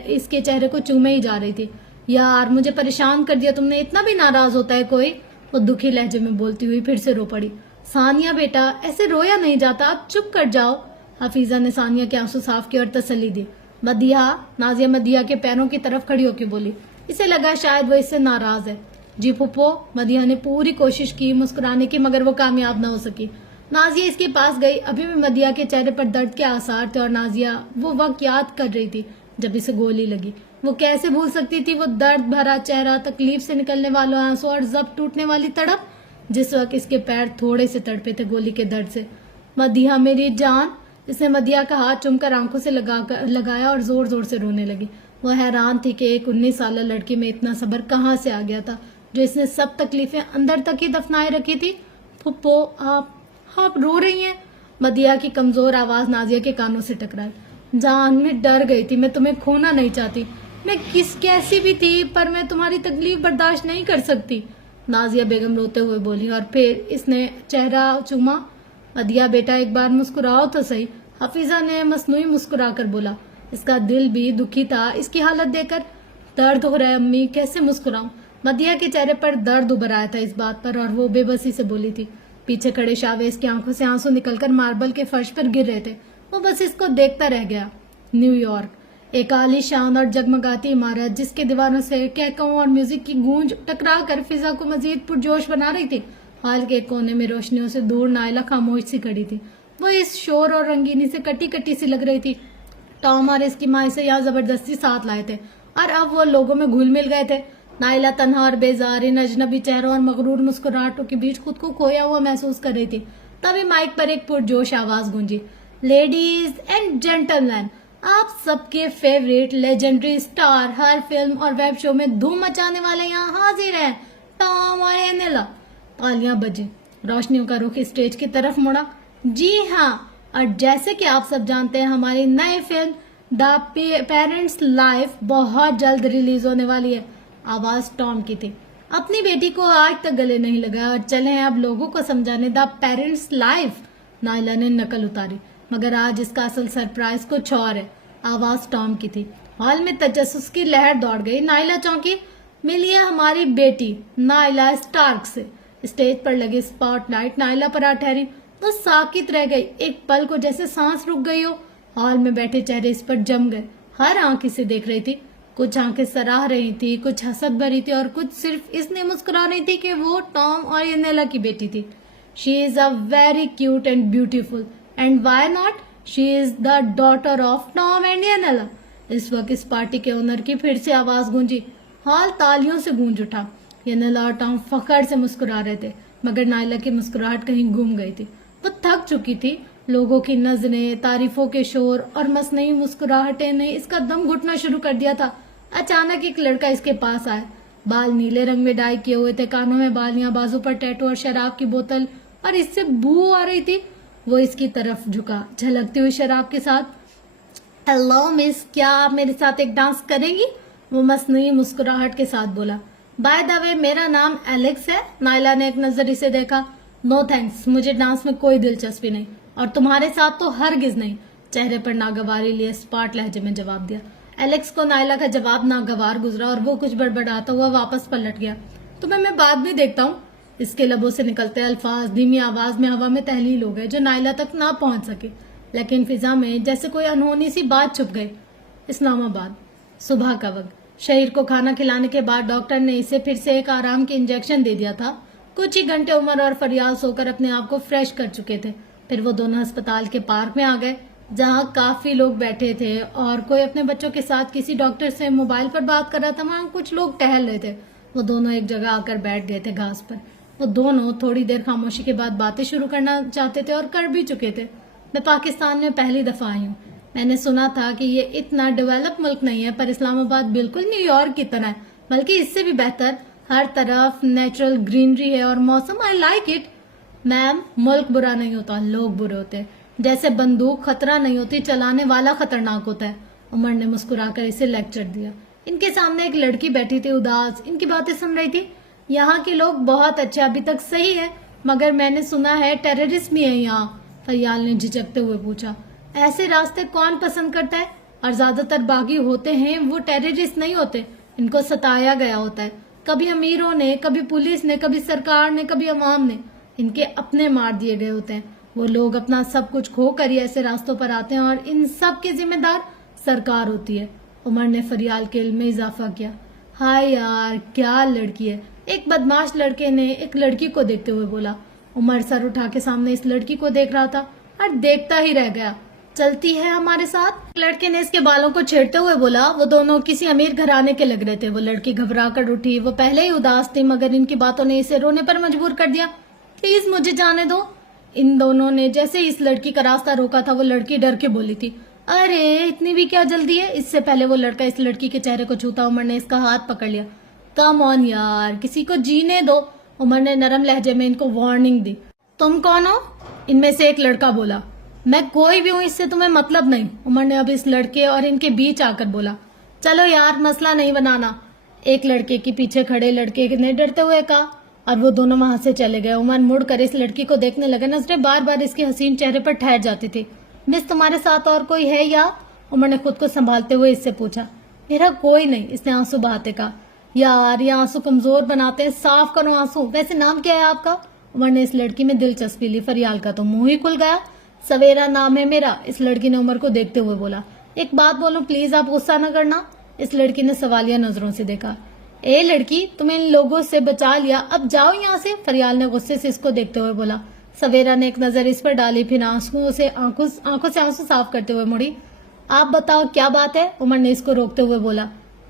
اس کے چہرے کو چومے ہی جا رہی تھی. یار مجھے پریشان کر دیا تم نے, اتنا بھی ناراض ہوتا ہے کوئی؟ وہ دکھی لہجے میں بولتی ہوئی پھر سے رو پڑی. ثانیہ بیٹا, ایسے رویا نہیں جاتا, آپ چپ کر جاؤ. حفیظہ نے ثانیہ کے آنسو صاف کیا اور تسلی دی. مدیہ, نازیہ مدیہ کے پیروں کی طرف کھڑی ہو کے بولی. اسے لگا شاید وہ اس سے ناراض ہے. جی پھپھو. مدیہ نے پوری کوشش کی مسکرانے کی مگر وہ کامیاب نہ ہو سکی. نازیہ اس کے پاس گئی. ابھی بھی مدیہ کے چہرے پر درد کے آثار تھے اور نازیہ وہ وقت یاد کر رہی تھی جب اسے گولی لگی. وہ کیسے بھول سکتی تھی وہ درد بھرا چہرہ, تکلیف سے نکلنے والے آنسو اور ضبط ٹوٹنے والی تڑپ جس وقت اس کے پیر تھوڑے سے تڑپے تھے گولی کے درد سے. مدیہ میری جان. اس نے مدیہ کا ہاتھ چوم کر آنکھوں سے لگایا اور زور زور سے رونے لگی. وہ حیران تھی کہ ایک 19 سالہ لڑکی میں اتنا صبر کہاں سے آ گیا تھا جو اس نے سب تکلیفیں اندر تک ہی دفنائے رکھی تھی. پھپھو آپ رو رہی ہیں؟ مدیہ کی کمزور آواز نازیہ کے کانوں سے ٹکرائی. جان میں ڈر گئی تھی, میں تمہیں کھونا نہیں چاہتی. میں کیسی بھی تھی پر میں تمہاری تکلیف برداشت نہیں کر سکتی. نازیہ بیگم روتے ہوئے بولی اور پھر اس نے چہرہ چوما. مدیہ بیٹا ایک بار مسکراؤ تو صحیح. حفیظہ نے مصنوعی مسکرا کر بولا. اس کا دل بھی دکھی تھا اس کی حالت دیکھ کر. درد ہو رہا ہے امی, کیسے مسکراؤں؟ مدیہ کے چہرے پر درد ابھر آیا تھا اس بات پر اور وہ بے بسی سے بولی تھی. پیچھے کھڑے شاویز کی آنکھوں سے آنسو نکل کر ماربل کے فرش پر گر رہے تھے. وہ بس اس کو دیکھتا رہ گیا. نیو یارک, ایک عالی شان اور جگمگاتی عمارت جس کے دیواروں سے کہکہوں اور میوزک کی گونج ٹکرا کر فضا کو مزید پرجوش بنا رہی تھی. ہال کے کونے میں روشنیوں سے دور نائلہ خاموش سی کھڑی تھی. وہ اس شور اور رنگینی سے کٹی کٹی سی لگ رہی تھی. ٹام اور اس کی ماں اسے یہاں زبردستی ساتھ لائے تھے اور اب وہ لوگوں میں گھل مل گئے تھے. نائلہ تنہا اور بیزار ان اجنبی چہروں اور مغرور مسکراہٹوں کے بیچ خود کو کھویا ہوا محسوس کر رہی تھی. تبھی مائک پر ایک پرجوش آواز گونجی. لیڈیز اینڈ جینٹل مین, آپ سب کے فیوریٹ لیجنڈری سٹار ہر فلم اور ویب شو میں دھوم مچانے والے یہاں حاضر ہیں, ٹام اور اینیلا. تالیاں بجی. روشنیوں کا رخ اسٹیج کی طرف مڑا. جی ہاں, اور جیسے کہ آپ سب جانتے ہیں ہماری نئی فلم دا پیرنٹس لائف بہت جلد ریلیز ہونے والی ہے. آواز ٹام کی تھی. اپنی بیٹی کو آج تک گلے نہیں لگایا اور چلے اب لوگوں کو سمجھانے. The parents life. نائلہ نے نقل اتاری. مگر آج اس کا اصل سرپرائز کچھ اور ہے. آواز ٹام کی تھی. ہال میں تجسس کی لہر دوڑ گئی. نائلہ چونکی. ملیے ہماری بیٹی نائلہ اسٹارک سے. اسٹیج پر لگی اسپاٹ لائٹ نائلہ پر آ ٹھہری. وہ ساکت رہ گئی, ایک پل کو جیسے سانس رک گئی ہو. ہال میں بیٹھے چہرے اس پر جم گئے. ہر آنکھ اسے دیکھ رہی تھی. کچھ آنکھیں سراہ رہی تھی, کچھ حسد بھری تھی اور کچھ صرف اس نے مسکرا رہی تھی کہ وہ ٹام اور اینیلا کی بیٹی تھی. She is a very cute and beautiful, and why not, she is the daughter of Tom and Yenela. इस वक्त इस पार्टी के ओनर की फिर से आवाज गूंजी। हॉल तालियों से गूंज उठा। येनेला और टॉम फखर से मुस्कुरा रहे थे, मगर नायला की मुस्कुराहट कहीं गुम गई थी। वो थक चुकी थी। लोगों की नजरें, तारीफों के शोर और मसनई मुस्कुराहटें ने इसका दम घुटना शुरू कर दिया था। अचानक एक लड़का इसके पास आया। बाल नीले रंग में डाई किए हुए थे, कानों में बालियां, बाजू पर टैटू और शराब की बोतल, और इससे बू आ रही थी। वो इसकी तरफ झुका, झलकती हुई शराब के साथ। हेलो मिस, क्या आप मेरे साथ एक डांस करेंगी? वो मसनई मुस्कुराहट के साथ बोला। बाय द वे, मेरा नाम एलेक्स है। नायला ने एक नजर इसे देखा। नो थैंक्स, मुझे डांस में कोई दिलचस्पी नहीं, और तुम्हारे साथ तो हरगिज नहीं। चेहरे पर नागवारी लिए स्पाट लहजे में जवाब दिया। एलेक्स को नायला का जवाब नागवार गुजरा और वो कुछ बड़बड़ाता हुआ वापस पलट गया। तुम्हें मैं बाद में देखता हूँ। इसके लबों से निकलते अल्फाज धीमी आवाज में हवा में तहलील हो गए, जो नायला तक ना पहुंच सके, लेकिन फिजा में जैसे कोई अनहोनी सी बात छुप गई। इस्लामाबाद, सुबह का वक्त। शहीर को खाना खिलाने के बाद डॉक्टर ने इसे फिर से एक आराम की इंजेक्शन दे दिया था। कुछ ही घंटे उमर और फरियाल सोकर अपने आप को फ्रेश कर चुके थे। फिर वो दोनों अस्पताल के पार्क में आ गए, जहाँ काफी लोग बैठे थे, और कोई अपने बच्चों के साथ किसी डॉक्टर से मोबाइल पर बात कर रहा था। वहाँ कुछ लोग टहल रहे थे। वो दोनों एक जगह आकर बैठ गए थे घास पर। वो दोनों थोड़ी देर खामोशी के बाद बातें शुरू करना चाहते थे और कर भी चुके थे। मैं पाकिस्तान में पहली दफा आई हूँ। मैंने सुना था कि ये इतना डेवलप मुल्क नहीं है, पर इस्लामाबाद बिल्कुल न्यूयॉर्क की तरह है, बल्कि इससे भी बेहतर। हर तरफ नेचुरल ग्रीनरी है और मौसम, आई लाइक इट। मैम, मुल्क बुरा नहीं होता, लोग बुरे होते हैं। जैसे बंदूक खतरा नहीं होती, चलाने वाला खतरनाक होता है। उमर ने मुस्कुराकर इसे लेक्चर दिया। इनके सामने एक लड़की बैठी थी, उदास, इनकी बातें सुन रही थी। यहाँ के लोग बहुत अच्छे, अभी तक सही है, मगर मैंने सुना है टेररिस्ट भी है यहाँ। फैयाल ने झिझकते हुए पूछा। ऐसे रास्ते कौन पसंद करता है? और ज्यादातर बागी होते हैं, वो टेररिस्ट नहीं होते, इनको सताया गया होता है। कभी अमीरों ने, कभी पुलिस ने, कभी सरकार ने, कभी अवाम ने। इनके अपने मार दिए गए होते हैं। वो लोग अपना सब कुछ खो कर ही ऐसे रास्तों पर आते हैं, और इन सब के जिम्मेदार सरकार होती है। उमर ने फरियाल के इल्म में इजाफा किया। हाय यार, क्या लड़की है। एक बदमाश लड़के ने एक लड़की को देखते हुए बोला। उमर सर उठा के सामने इस लड़की को देख रहा था और देखता ही रह गया। चलती है हमारे साथ? लड़के ने इसके बालों को छेड़ते हुए बोला। वो दोनों किसी अमीर घराने के लग रहे थे। वो लड़की घबरा कर उठी। वो पहले ही उदास थी, मगर इनकी बातों ने इसे रोने पर मजबूर कर दिया। प्लीज मुझे जाने दो। इन दोनों ने जैसे इस लड़की का रास्ता रोका था, वो लड़की डर के बोली थी, अरे इतनी भी क्या जल्दी है? इससे पहले वो लड़का इस लड़की के चेहरे को छूता, उमर ने इसका हाथ पकड़ लिया। कम ऑन यार, किसी को जीने दो। उमर ने नरम लहजे में इनको वार्निंग दी। तुम कौन हो? इनमें से एक लड़का बोला। मैं कोई भी हूँ, इससे तुम्हें मतलब नहीं। उमर ने अब इस लड़के और इनके बीच आकर बोला। चलो यार, मसला नहीं बनाना, एक लड़के के पीछे खड़े लड़के ने डरते हुए कहा, और वो दोनों वहां से चले गए। उमर मुड़कर इस लड़की को देखने लगा। नजरें बार बार इसके हसीन चेहरे पर ठहर जाती थी। मिस, तुम्हारे साथ और कोई है या? उमर ने खुद को संभालते हुए इससे पूछा। मेरा कोई नहीं, इसने आंसू बहाते कहा। यार, ये आंसू कमजोर बनाते हैं, साफ करो आंसू। वैसे नाम क्या है आपका? उमर ने इस लड़की में दिलचस्पी ली। फरियाल का तो मुंह ही खुल गया। सवेरा नाम है मेरा, इस लड़की ने उमर को देखते हुए बोला। एक बात बोलो प्लीज, आप गुस्सा न करना। इस लड़की ने सवालिया नजरों से देखा। ए लड़की, तुम्हें इन लोगों से बचा लिया, अब जाओ यहाँ से। फरियाल ने गुस्से से इसको देखते हुए बोला। सवेरा ने एक नजर इस पर डाली, फिर आंखों से आंसू साफ करते हुए मुड़ी। आप बताओ क्या बात है? उमर ने इसको रोकते हुए बोला।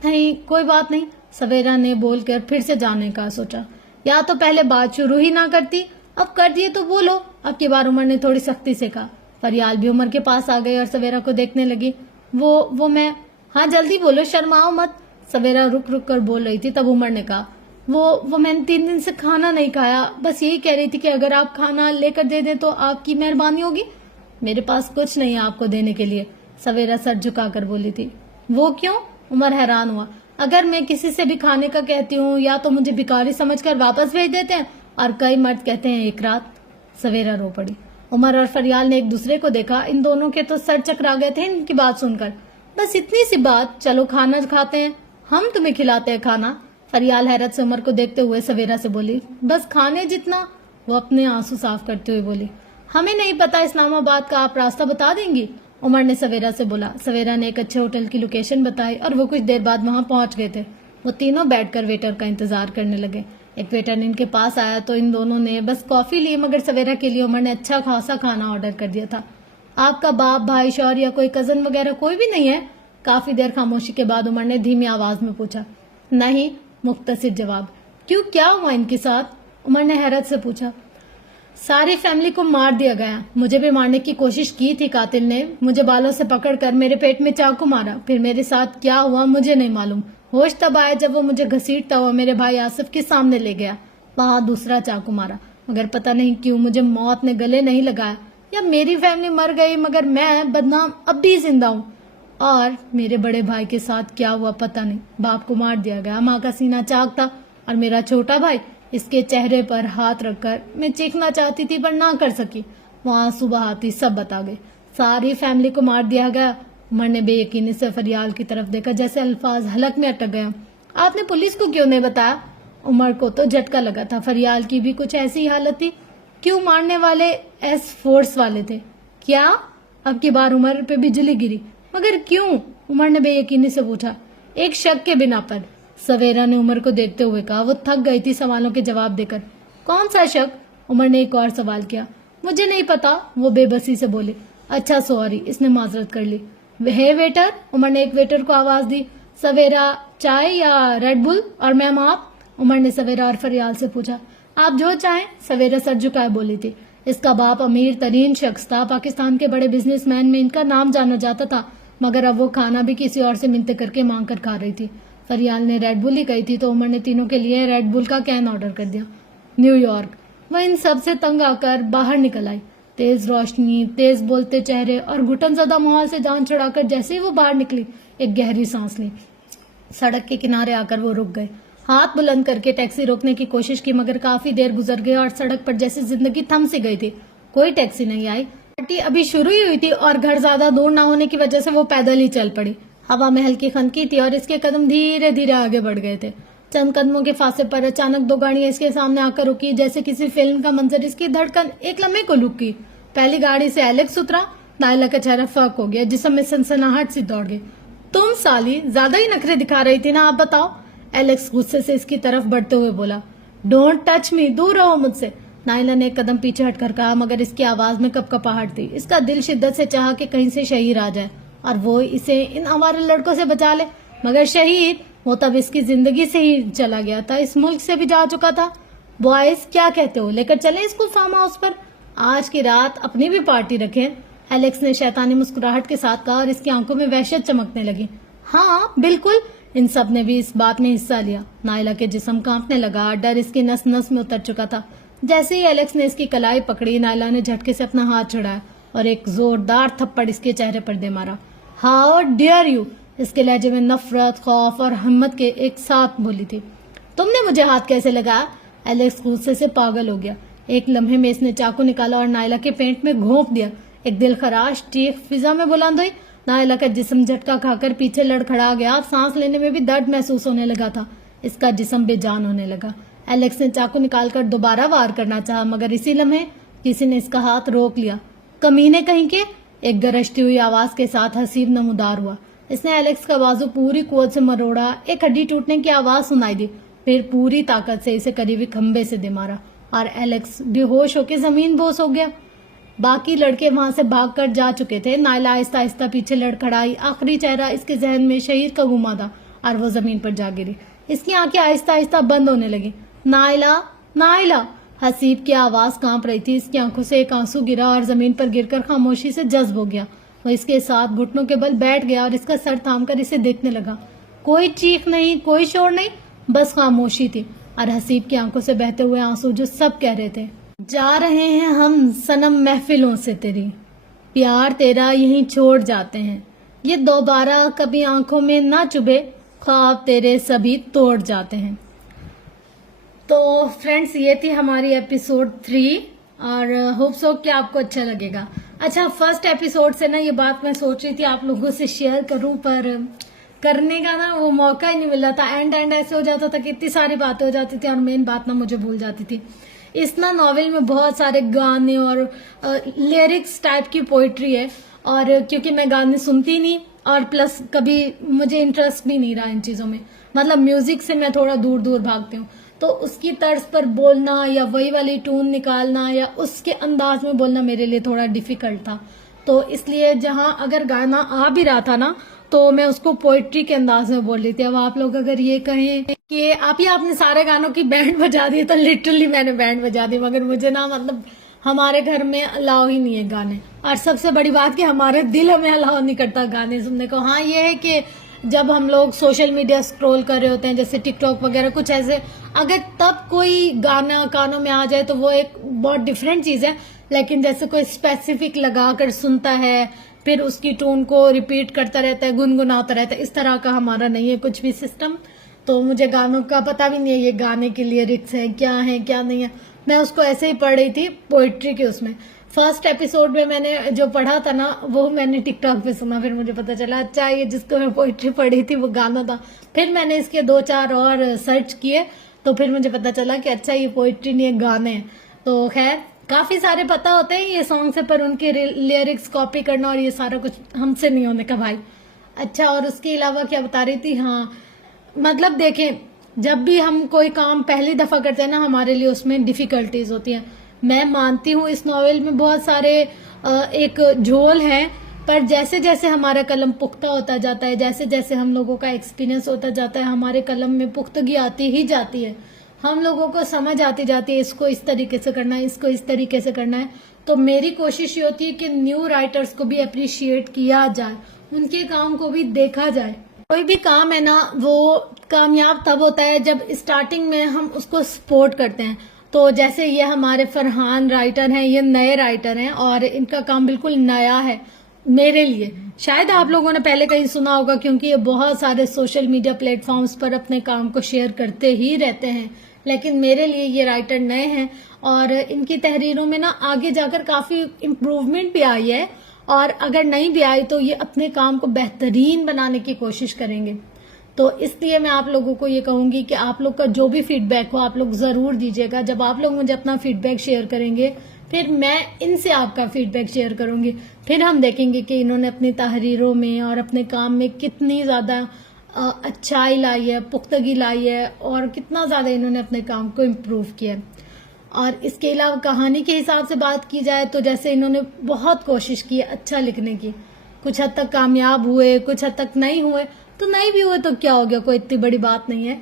नहीं, कोई बात नहीं, सवेरा ने बोलकर फिर से जाने का सोचा। या तो पहले बात शुरू ही ना करती, अब कर दिए तो बोलो। अब की बार उमर ने थोड़ी सख्ती से कहा। फरियाल भी उमर के पास आ गई और सवेरा को देखने लगी। वो मैं, हाँ जल्दी बोलो, शर्माओ मत। सवेरा रुक रुक कर बोल रही थी। तब उमर ने कहा, वो मैंने 3 दिन से खाना नहीं खाया, बस यही कह रही थी कि अगर आप खाना लेकर दे दें तो आपकी मेहरबानी होगी। मेरे पास कुछ नहीं है आपको देने के लिए, सवेरा सर झुकाकर बोली थी। वो क्यों? उमर हैरान हुआ। अगर मैं किसी से भी खाने का कहती हूँ, या तो मुझे भिखारी समझकर वापस भेज देते हैं, और कई मर्द कहते हैं एक रात। सवेरा रो पड़ी। उमर और फरियाल ने एक दूसरे को देखा। इन दोनों के तो सर चकरा गए थे इनकी बात सुनकर। बस इतनी सी बात, चलो खाना खाते हैं, हम तुम्हें खिलाते हैं खाना। फरियाल हैरत से उमर को देखते हुए सवेरा से बोली। बस खाने जितना? वो अपने आंसू साफ करते हुए बोली। हमें नहीं पता इस्लामाबाद का, आप रास्ता बता देंगी? उमर ने सवेरा से बोला। सवेरा ने एक अच्छे होटल की लोकेशन बताई और वो कुछ देर बाद वहां पहुंच गए थे। वो तीनों बैठकर वेटर का इंतजार करने लगे। एक वेटर इनके पास आया तो इन दोनों ने बस कॉफी ली, मगर सवेरा के लिए उमर ने अच्छा खासा खाना ऑर्डर कर दिया था। آپ کا باپ، بھائی، شوہر یا کوئی کزن وغیرہ کوئی بھی نہیں ہے؟ کافی دیر خاموشی کے بعد عمر نے دھیمی آواز میں پوچھا۔ نہیں، مختصر جواب۔ کیوں، کیا ہوا ان کے ساتھ؟ عمر نے حیرت سے پوچھا۔ ساری فیملی کو مار دیا گیا، مجھے بھی مارنے کی کوشش کی تھی قاتل نے، مجھے بالوں سے پکڑ کر میرے پیٹ میں چاقو مارا، پھر میرے ساتھ کیا ہوا مجھے نہیں معلوم، ہوش تب آیا جب وہ مجھے گھسیٹتا ہوا میرے بھائی آصف کے سامنے لے گیا، وہاں دوسرا چاقو مارا، مگر پتہ نہیں کیوں مجھے موت نے گلے نہیں لگایا، یا میری فیملی مر گئی مگر میں بدنام اب بھی زندہ ہوں، اور میرے بڑے بھائی کے ساتھ کیا ہوا پتہ نہیں، باپ کو مار دیا گیا، ماں کا سینہ چاک تھا، اور میرا چھوٹا بھائی، اس کے چہرے پر ہاتھ رکھ کر میں چیخنا چاہتی تھی پر نہ کر سکی، وہاں صبح آتی سب بتا گئے، ساری فیملی کو مار دیا گیا۔ عمر نے بے یقینی سے فریال کی طرف دیکھا، جیسے الفاظ حلق میں اٹک گیا۔ آپ نے پولیس کو کیوں نہیں بتایا؟ عمر کو تو جھٹکا لگا تھا، فریال کی بھی کچھ ایسی حالت تھی، کیوں مارنے والے ایس فورس والے تھے؟ کیا؟ اب کی بار عمر پہ بجلی گری۔ مگر کیوں؟ عمر نے بے یقینی سے پوچھا۔ ایک شک کے بنا پر، سویرا نے عمر کو دیکھتے ہوئے کہا، وہ تھک گئی تھی سوالوں کے جواب دے کر۔ کون سا شک؟ عمر نے ایک اور سوال کیا۔ مجھے نہیں پتا، وہ بے بسی سے بولے۔ اچھا سوری، اس نے معذرت کر لی۔ ہے ویٹر؟ عمر نے ایک ویٹر کو آواز دی۔ سویرا، چائے یا ریڈ بل؟ اور میم آپ؟ عمر نے سویرا اور فریال سے پوچھا۔ آپ جو چاہیں، سویرا سر جھکائے بولی تھی۔ اس کا باپ امیر ترین شخص تھا، پاکستان کے بڑے بزنس مین میں ان کا نام جانا جاتا تھا، مگر اب وہ کھانا بھی کسی اور سے منتیں کر کے مانگ کر کھا رہی تھی۔ فریال نے ریڈ بل ہی کہی تھی تو عمر نے تینوں کے لیے ریڈ بل کا کین آرڈر کر دیا۔ New York. وہ ان سب سے تنگ آ کر باہر نکل آئی۔ تیز روشنی، تیز بولتے چہرے اور گھٹن زدہ ماحول سے جان چھڑا کر جیسے ہی وہ باہر نکلی، ایک گہری سانس لی۔ سڑک کے کنارے آ کر وہ رک گئے، ہاتھ بلند کر کے ٹیکسی روکنے کی کوشش کی، مگر کافی دیر گزر گئی اور سڑک پر جیسے زندگی تھم سی گئی تھی، کوئی ٹیکسی نہیں آئی۔ پارٹی ابھی شروع ہی ہوئی تھی اور گھر زیادہ دور نہ ہونے کی وجہ سے وہ پیدل ہی چل پڑی۔ ہوا میں ہلکی خنکی تھی اور اس کے قدم دھیرے دھیرے آگے بڑھ گئے تھے۔ چند قدموں کے فاصلے پر اچانک دو گاڑیاں اس کے سامنے آ کر رکی، جیسے کسی فلم کا منظر۔ اس کی دھڑکن ایک لمحے کو رک گئی۔ پہلی گاڑی سے ایلیکس اترا، نائلہ کا چہرہ فاق ہو گیا، جسم میں سنسناہٹ سی دوڑ گئی۔ تم سالی زیادہ ہی نخرے دکھا رہی تھی نا، آپ بتاؤ؟ ایلیکس غصے سے اس کی طرف بڑھتے ہوئے بولا۔ ڈونٹ ٹچ می، دور رہو مجھ سے، نائلہ نے ایک قدم پیچھے ہٹ کر کہا، مگر اس کی آواز میں کپکپاہٹ تھی۔ اس کا دل شدت سے چاہا کہ کہیں سے شہید آ جائے اور وہ اسے ان آوارہ لڑکوں سے بچا لے، مگر شہید وہ تب اس کی زندگی سے ہی چلا گیا تھا، اس ملک سے بھی جا چکا تھا۔ بوائز کیا کہتے ہو، لے کر چلیں اس کو فارم ہاؤس پر، آج کی رات اپنی بھی پارٹی رکھیں؟ ایلیکس نے شیطانی مسکراہٹ کے ساتھ کہا اور اس کی آنکھوں میں وحشت چمکنے لگی۔ ہاں بالکل، ان سب نے بھی اس بات میں حصہ لیا۔ نائلہ کے جسم کانپنے لگا، ڈر اس کی نس نس میں اتر چکا تھا۔ جیسے ہی ایلیکس نے اس کی کلائی پکڑی، نائلہ نے جھٹکے سے اپنا ہاتھ چھڑایا اور ایک زوردار تھپڑ اس کے چہرے پر دے مارا۔ ہاؤ ڈیئر یو، اس کے لہجے میں نفرت، خوف اور ہمت کے ایک ساتھ بولی تھی۔ تم نے مجھے ہاتھ کیسے لگایا؟ ایلیکس غصے سے پاگل ہو گیا۔ ایک لمحے میں اس نے چاقو نکالا اور نائلہ کے پینٹ میں گھونپ دیا۔ ایک دل خراش چیخ فضا میں بلند ہوئی۔ نائلہ کا جسم جھٹکا کھا کر پیچھے لڑکھڑا گیا، سانس لینے میں بھی درد محسوس ہونے لگا تھا، اس کا جسم بے جان ہونے لگا۔ ایلیکس نے چاقو نکال کر دوبارہ وار کرنا چاہا، مگر اسی لمحے کسی نے اس کا ہاتھ روک لیا۔ کمینے کہیں کے، ایک گرجتی ہوئی آواز کے ساتھ حسیب نمودار ہوا۔ اس نے ایلیکس کا بازو پوری قوت سے مروڑا، ایک ہڈی ٹوٹنے کی آواز سنائی دی، پھر پوری طاقت سے اسے قریبی کھمبے سے دے مارا اور ایلیکس بے ہوش ہو کے زمین بوس ہو گیا۔ باقی لڑکے وہاں سے بھاگ کر جا چکے تھے۔ نائلہ آہستہ آہستہ پیچھے لڑکھڑائی، آخری چہرہ اس کے ذہن میں شہید کا گھما تھا اور وہ زمین پر جا گری۔ اس کی آنکھیں آہستہ آہستہ بند ہونے لگی۔ نائلہ، نائلہ، حسیب کی آواز کانپ رہی تھی۔ اس کی آنکھوں سے ایک آنسو گرا اور زمین پر گر کر خاموشی سے جذب ہو گیا۔ وہ اس کے ساتھ گھٹنوں کے بل بیٹھ گیا اور اس کا سر تھام کر اسے دیکھنے لگا۔ کوئی چیخ نہیں، کوئی شور نہیں، بس خاموشی تھی اور حسیب کی آنکھوں سے بہتے ہوئے آنسو جو سب کہہ رہے تھے، جا رہے ہیں ہم صنم محفلوں سے تیری، پیار تیرا یہیں چھوڑ جاتے ہیں، یہ دوبارہ کبھی آنکھوں میں نہ چبھے، خواب تیرے سبھی توڑ جاتے ہیں۔ تو فرینڈس، یہ تھی ہماری ایپیسوڈ 3 اور ہوپ سو کہ آپ کو اچھا لگے گا۔ اچھا، فرسٹ ایپیسوڈ سے نا یہ بات میں سوچ رہی تھی آپ لوگوں سے شیئر کروں، پر کرنے کا نا وہ موقع ہی نہیں مل رہا تھا۔ اینڈ ایسے ہو جاتا تھا کہ اتنی ساری باتیں ہو جاتی تھی اور مین بات نا مجھے بھول جاتی تھی۔ اس نا ناول میں بہت سارے گانے اور لیرکس ٹائپ کی پوئٹری ہے، اور کیونکہ میں گانے سنتی نہیں اور پلس کبھی مجھے انٹرسٹ بھی نہیں رہا ان چیزوں میں، مطلب میوزک سے میں تھوڑا دور دور بھاگتی ہوں، تو اس کی طرز پر بولنا یا وہی والی ٹون نکالنا یا اس کے انداز میں بولنا میرے لیے تھوڑا ڈیفیکلٹ تھا۔ تو اس لیے جہاں اگر گانا آ بھی رہا تھا نا تو میں اس کو پوئٹری کے انداز میں بول رہی تھی. اب آپ لوگ اگر یہ کہیں کہ آپ نے سارے گانوں کی بینڈ بجا دی تو لٹرلی میں نے بینڈ بجا دی, مگر مجھے نا مطلب ہمارے گھر میں الاؤ ہی نہیں ہے گانے, اور سب سے بڑی بات کہ ہمارے دل ہمیں الاؤ نہیں کرتا گانے سننے کو. ہاں یہ ہے کہ جب ہم لوگ سوشل میڈیا سکرول کر رہے ہوتے ہیں جیسے ٹک ٹاک وغیرہ کچھ ایسے, اگر تب کوئی گانا کانوں میں آ جائے تو وہ ایک بہت ڈفرینٹ چیز ہے. لیکن جیسے کوئی اسپیسیفک لگا کر سنتا ہے پھر اس کی ٹون کو ریپیٹ کرتا رہتا ہے, گنگناتا رہتا ہے, اس طرح کا ہمارا نہیں ہے کچھ بھی سسٹم. تو مجھے گانوں کا پتہ بھی نہیں ہے یہ گانے کے لیے لیرکس ہے کیا نہیں ہے. میں اس کو ایسے ہی پڑھ رہی تھی پوئٹری کے اس میں. فرسٹ ایپیسوڈ میں میں نے جو پڑھا تھا نا وہ میں نے ٹک ٹاک پہ سنا, پھر مجھے پتا چلا اچھا یہ جس کو میں پوئٹری پڑھی تھی وہ گانا تھا. پھر میں نے اس کے 2-4 اور سرچ کیے تو پھر مجھے پتا چلا کہ اچھا یہ پوئٹری نہیں ہے گانے ہیں. تو خیر کافی سارے پتا ہوتے ہیں یہ سانگ سے, پر ان کے لیرکس کاپی کرنا اور یہ سارا کچھ ہم سے نہیں ہونے کا بھائی. اچھا اور اس کے علاوہ کیا بتا رہی تھی, ہاں مطلب دیکھیں جب بھی ہم کوئی کام پہلی دفعہ کرتے ہیں نا ہمارے لیے اس میں ڈیفیکلٹیز ہوتی ہیں. میں مانتی ہوں اس ناول میں بہت سارے ایک جھول ہے, پر جیسے جیسے ہمارا قلم پختہ ہوتا جاتا ہے, جیسے جیسے ہم لوگوں کا ایکسپیرینس ہوتا جاتا ہے, ہمارے قلم میں پختگی آتی ہی جاتی ہے, ہم لوگوں کو سمجھ آتی جاتی ہے اس کو اس طریقے سے کرنا ہے, اس کو اس طریقے سے کرنا ہے. تو میری کوشش یہ ہوتی ہے کہ نیو رائٹرز کو بھی اپریشیٹ کیا جائے, ان کے کام کو بھی دیکھا جائے. کوئی بھی کام ہے نا وہ کامیاب تب ہوتا ہے جب اسٹارٹنگ میں ہم اس کو سپورٹ کرتے ہیں. تو جیسے یہ ہمارے فرحان رائٹر ہیں, یہ نئے رائٹر ہیں اور ان کا کام بالکل نیا ہے میرے لیے. شاید آپ لوگوں نے پہلے کہیں سنا ہوگا کیونکہ یہ بہت سارے سوشل میڈیا پلیٹ فارمز پر اپنے کام کو شیئر کرتے ہی رہتے ہیں, لیکن میرے لیے یہ رائٹر نئے ہیں اور ان کی تحریروں میں نا آگے جا کر کافی امپروومنٹ بھی آئی ہے, اور اگر نہیں بھی آئی تو یہ اپنے کام کو بہترین بنانے کی کوشش کریں گے. تو اس لیے میں آپ لوگوں کو یہ کہوں گی کہ آپ لوگ کا جو بھی فیڈ بیک ہو آپ لوگ ضرور دیجیے گا. جب آپ لوگ مجھے اپنا فیڈ بیک شیئر کریں گے پھر میں ان سے آپ کا فیڈ بیک شیئر کروں گی, پھر ہم دیکھیں گے کہ انہوں نے اپنی تحریروں میں اور اپنے کام میں کتنی زیادہ اچھائی لائی ہے, پختگی لائی ہے, اور کتنا زیادہ انہوں نے اپنے کام کو امپروو کیا. اور اس کے علاوہ کہانی کے حساب سے بات کی جائے تو جیسے انہوں نے بہت کوشش کی اچھا لکھنے کی, کچھ حد تک کامیاب ہوئے, کچھ حد تک نہیں ہوئے, تو نہیں بھی ہوئے تو کیا ہو گیا, کوئی اتنی بڑی بات نہیں ہے.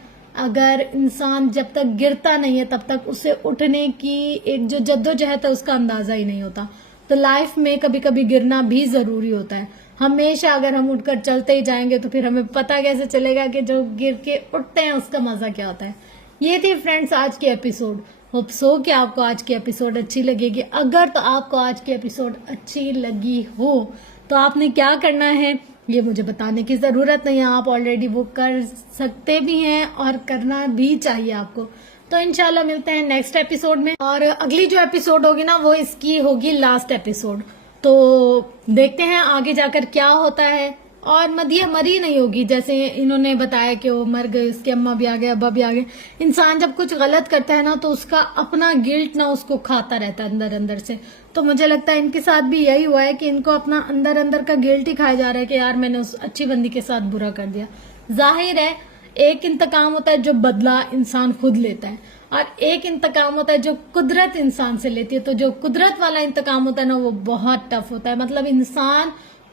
اگر انسان جب تک گرتا نہیں ہے تب تک اسے اٹھنے کی ایک جو جدوجہد ہے اس کا اندازہ ہی نہیں ہوتا. تو لائف میں کبھی کبھی گرنا بھی ضروری ہوتا ہے. ہمیشہ اگر ہم اٹھ کر چلتے ہی جائیں گے تو پھر ہمیں پتہ کیسے چلے گا کہ جو گر کے اٹھتے ہیں اس کا مزہ کیا ہوتا ہے. یہ تھی فرینڈز آج کی ایپیسوڈ. ہوپ سو کہ آپ کو آج کی ایپیسوڈ اچھی لگے گی. اگر تو آپ کو آج کی ایپیسوڈ اچھی لگی ہو تو آپ نے کیا کرنا ہے یہ مجھے بتانے کی ضرورت نہیں ہے, آپ آلریڈی وہ کر سکتے بھی ہیں اور کرنا بھی چاہیے آپ کو. تو انشاءاللہ ملتے ہیں نیکسٹ ایپیسوڈ میں, اور اگلی جو ایپیسوڈ ہوگی نا وہ اس کی ہوگی لاسٹ ایپیسوڈ. تو دیکھتے ہیں آگے جا کر کیا ہوتا ہے. اور مدیہ مری نہیں ہوگی جیسے انہوں نے بتایا کہ وہ مر گئے, اس کے اماں بھی آ گئے, ابا بھی آ گئے. انسان جب کچھ غلط کرتا ہے نا تو اس کا اپنا گلٹ نہ اس کو کھاتا رہتا ہے اندر اندر سے. تو مجھے لگتا ہے ان کے ساتھ بھی یہی ہوا ہے کہ ان کو اپنا اندر اندر کا گلٹ ہی کھایا جا رہا ہے کہ یار میں نے اس اچھی بندی کے ساتھ برا کر دیا. ظاہر ہے ایک انتقام ہوتا ہے جو بدلہ انسان خود لیتا ہے, اور ایک انتقام ہوتا ہے جو قدرت انسان سے لیتی ہے. تو جو قدرت والا انتقام ہوتا ہے نا وہ بہت ٹف ہوتا ہے, مطلب انسان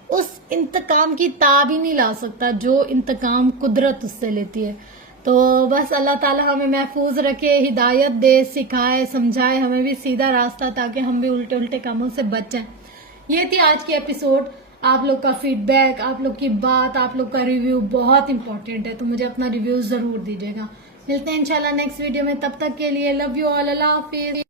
اس انتقام کی تاب ہی نہیں لا سکتا جو انتقام قدرت اس سے لیتی ہے. تو بس اللہ تعالی ہمیں محفوظ رکھے, ہدایت دے, سکھائے, سمجھائے ہمیں بھی سیدھا راستہ, تاکہ ہم بھی الٹے الٹے کاموں سے بچ جائیں. یہ تھی آج کی ایپیسوڈ. آپ لوگ کا فیڈ بیک, آپ لوگ کی بات, آپ لوگ کا ریویو بہت امپورٹنٹ ہے, تو مجھے اپنا ریویو ضرور دیجیے گا. ملتے ہیں انشاءاللہ نیکسٹ ویڈیو میں, تب تک کے لیے لو یو آل, اللہ حافظ.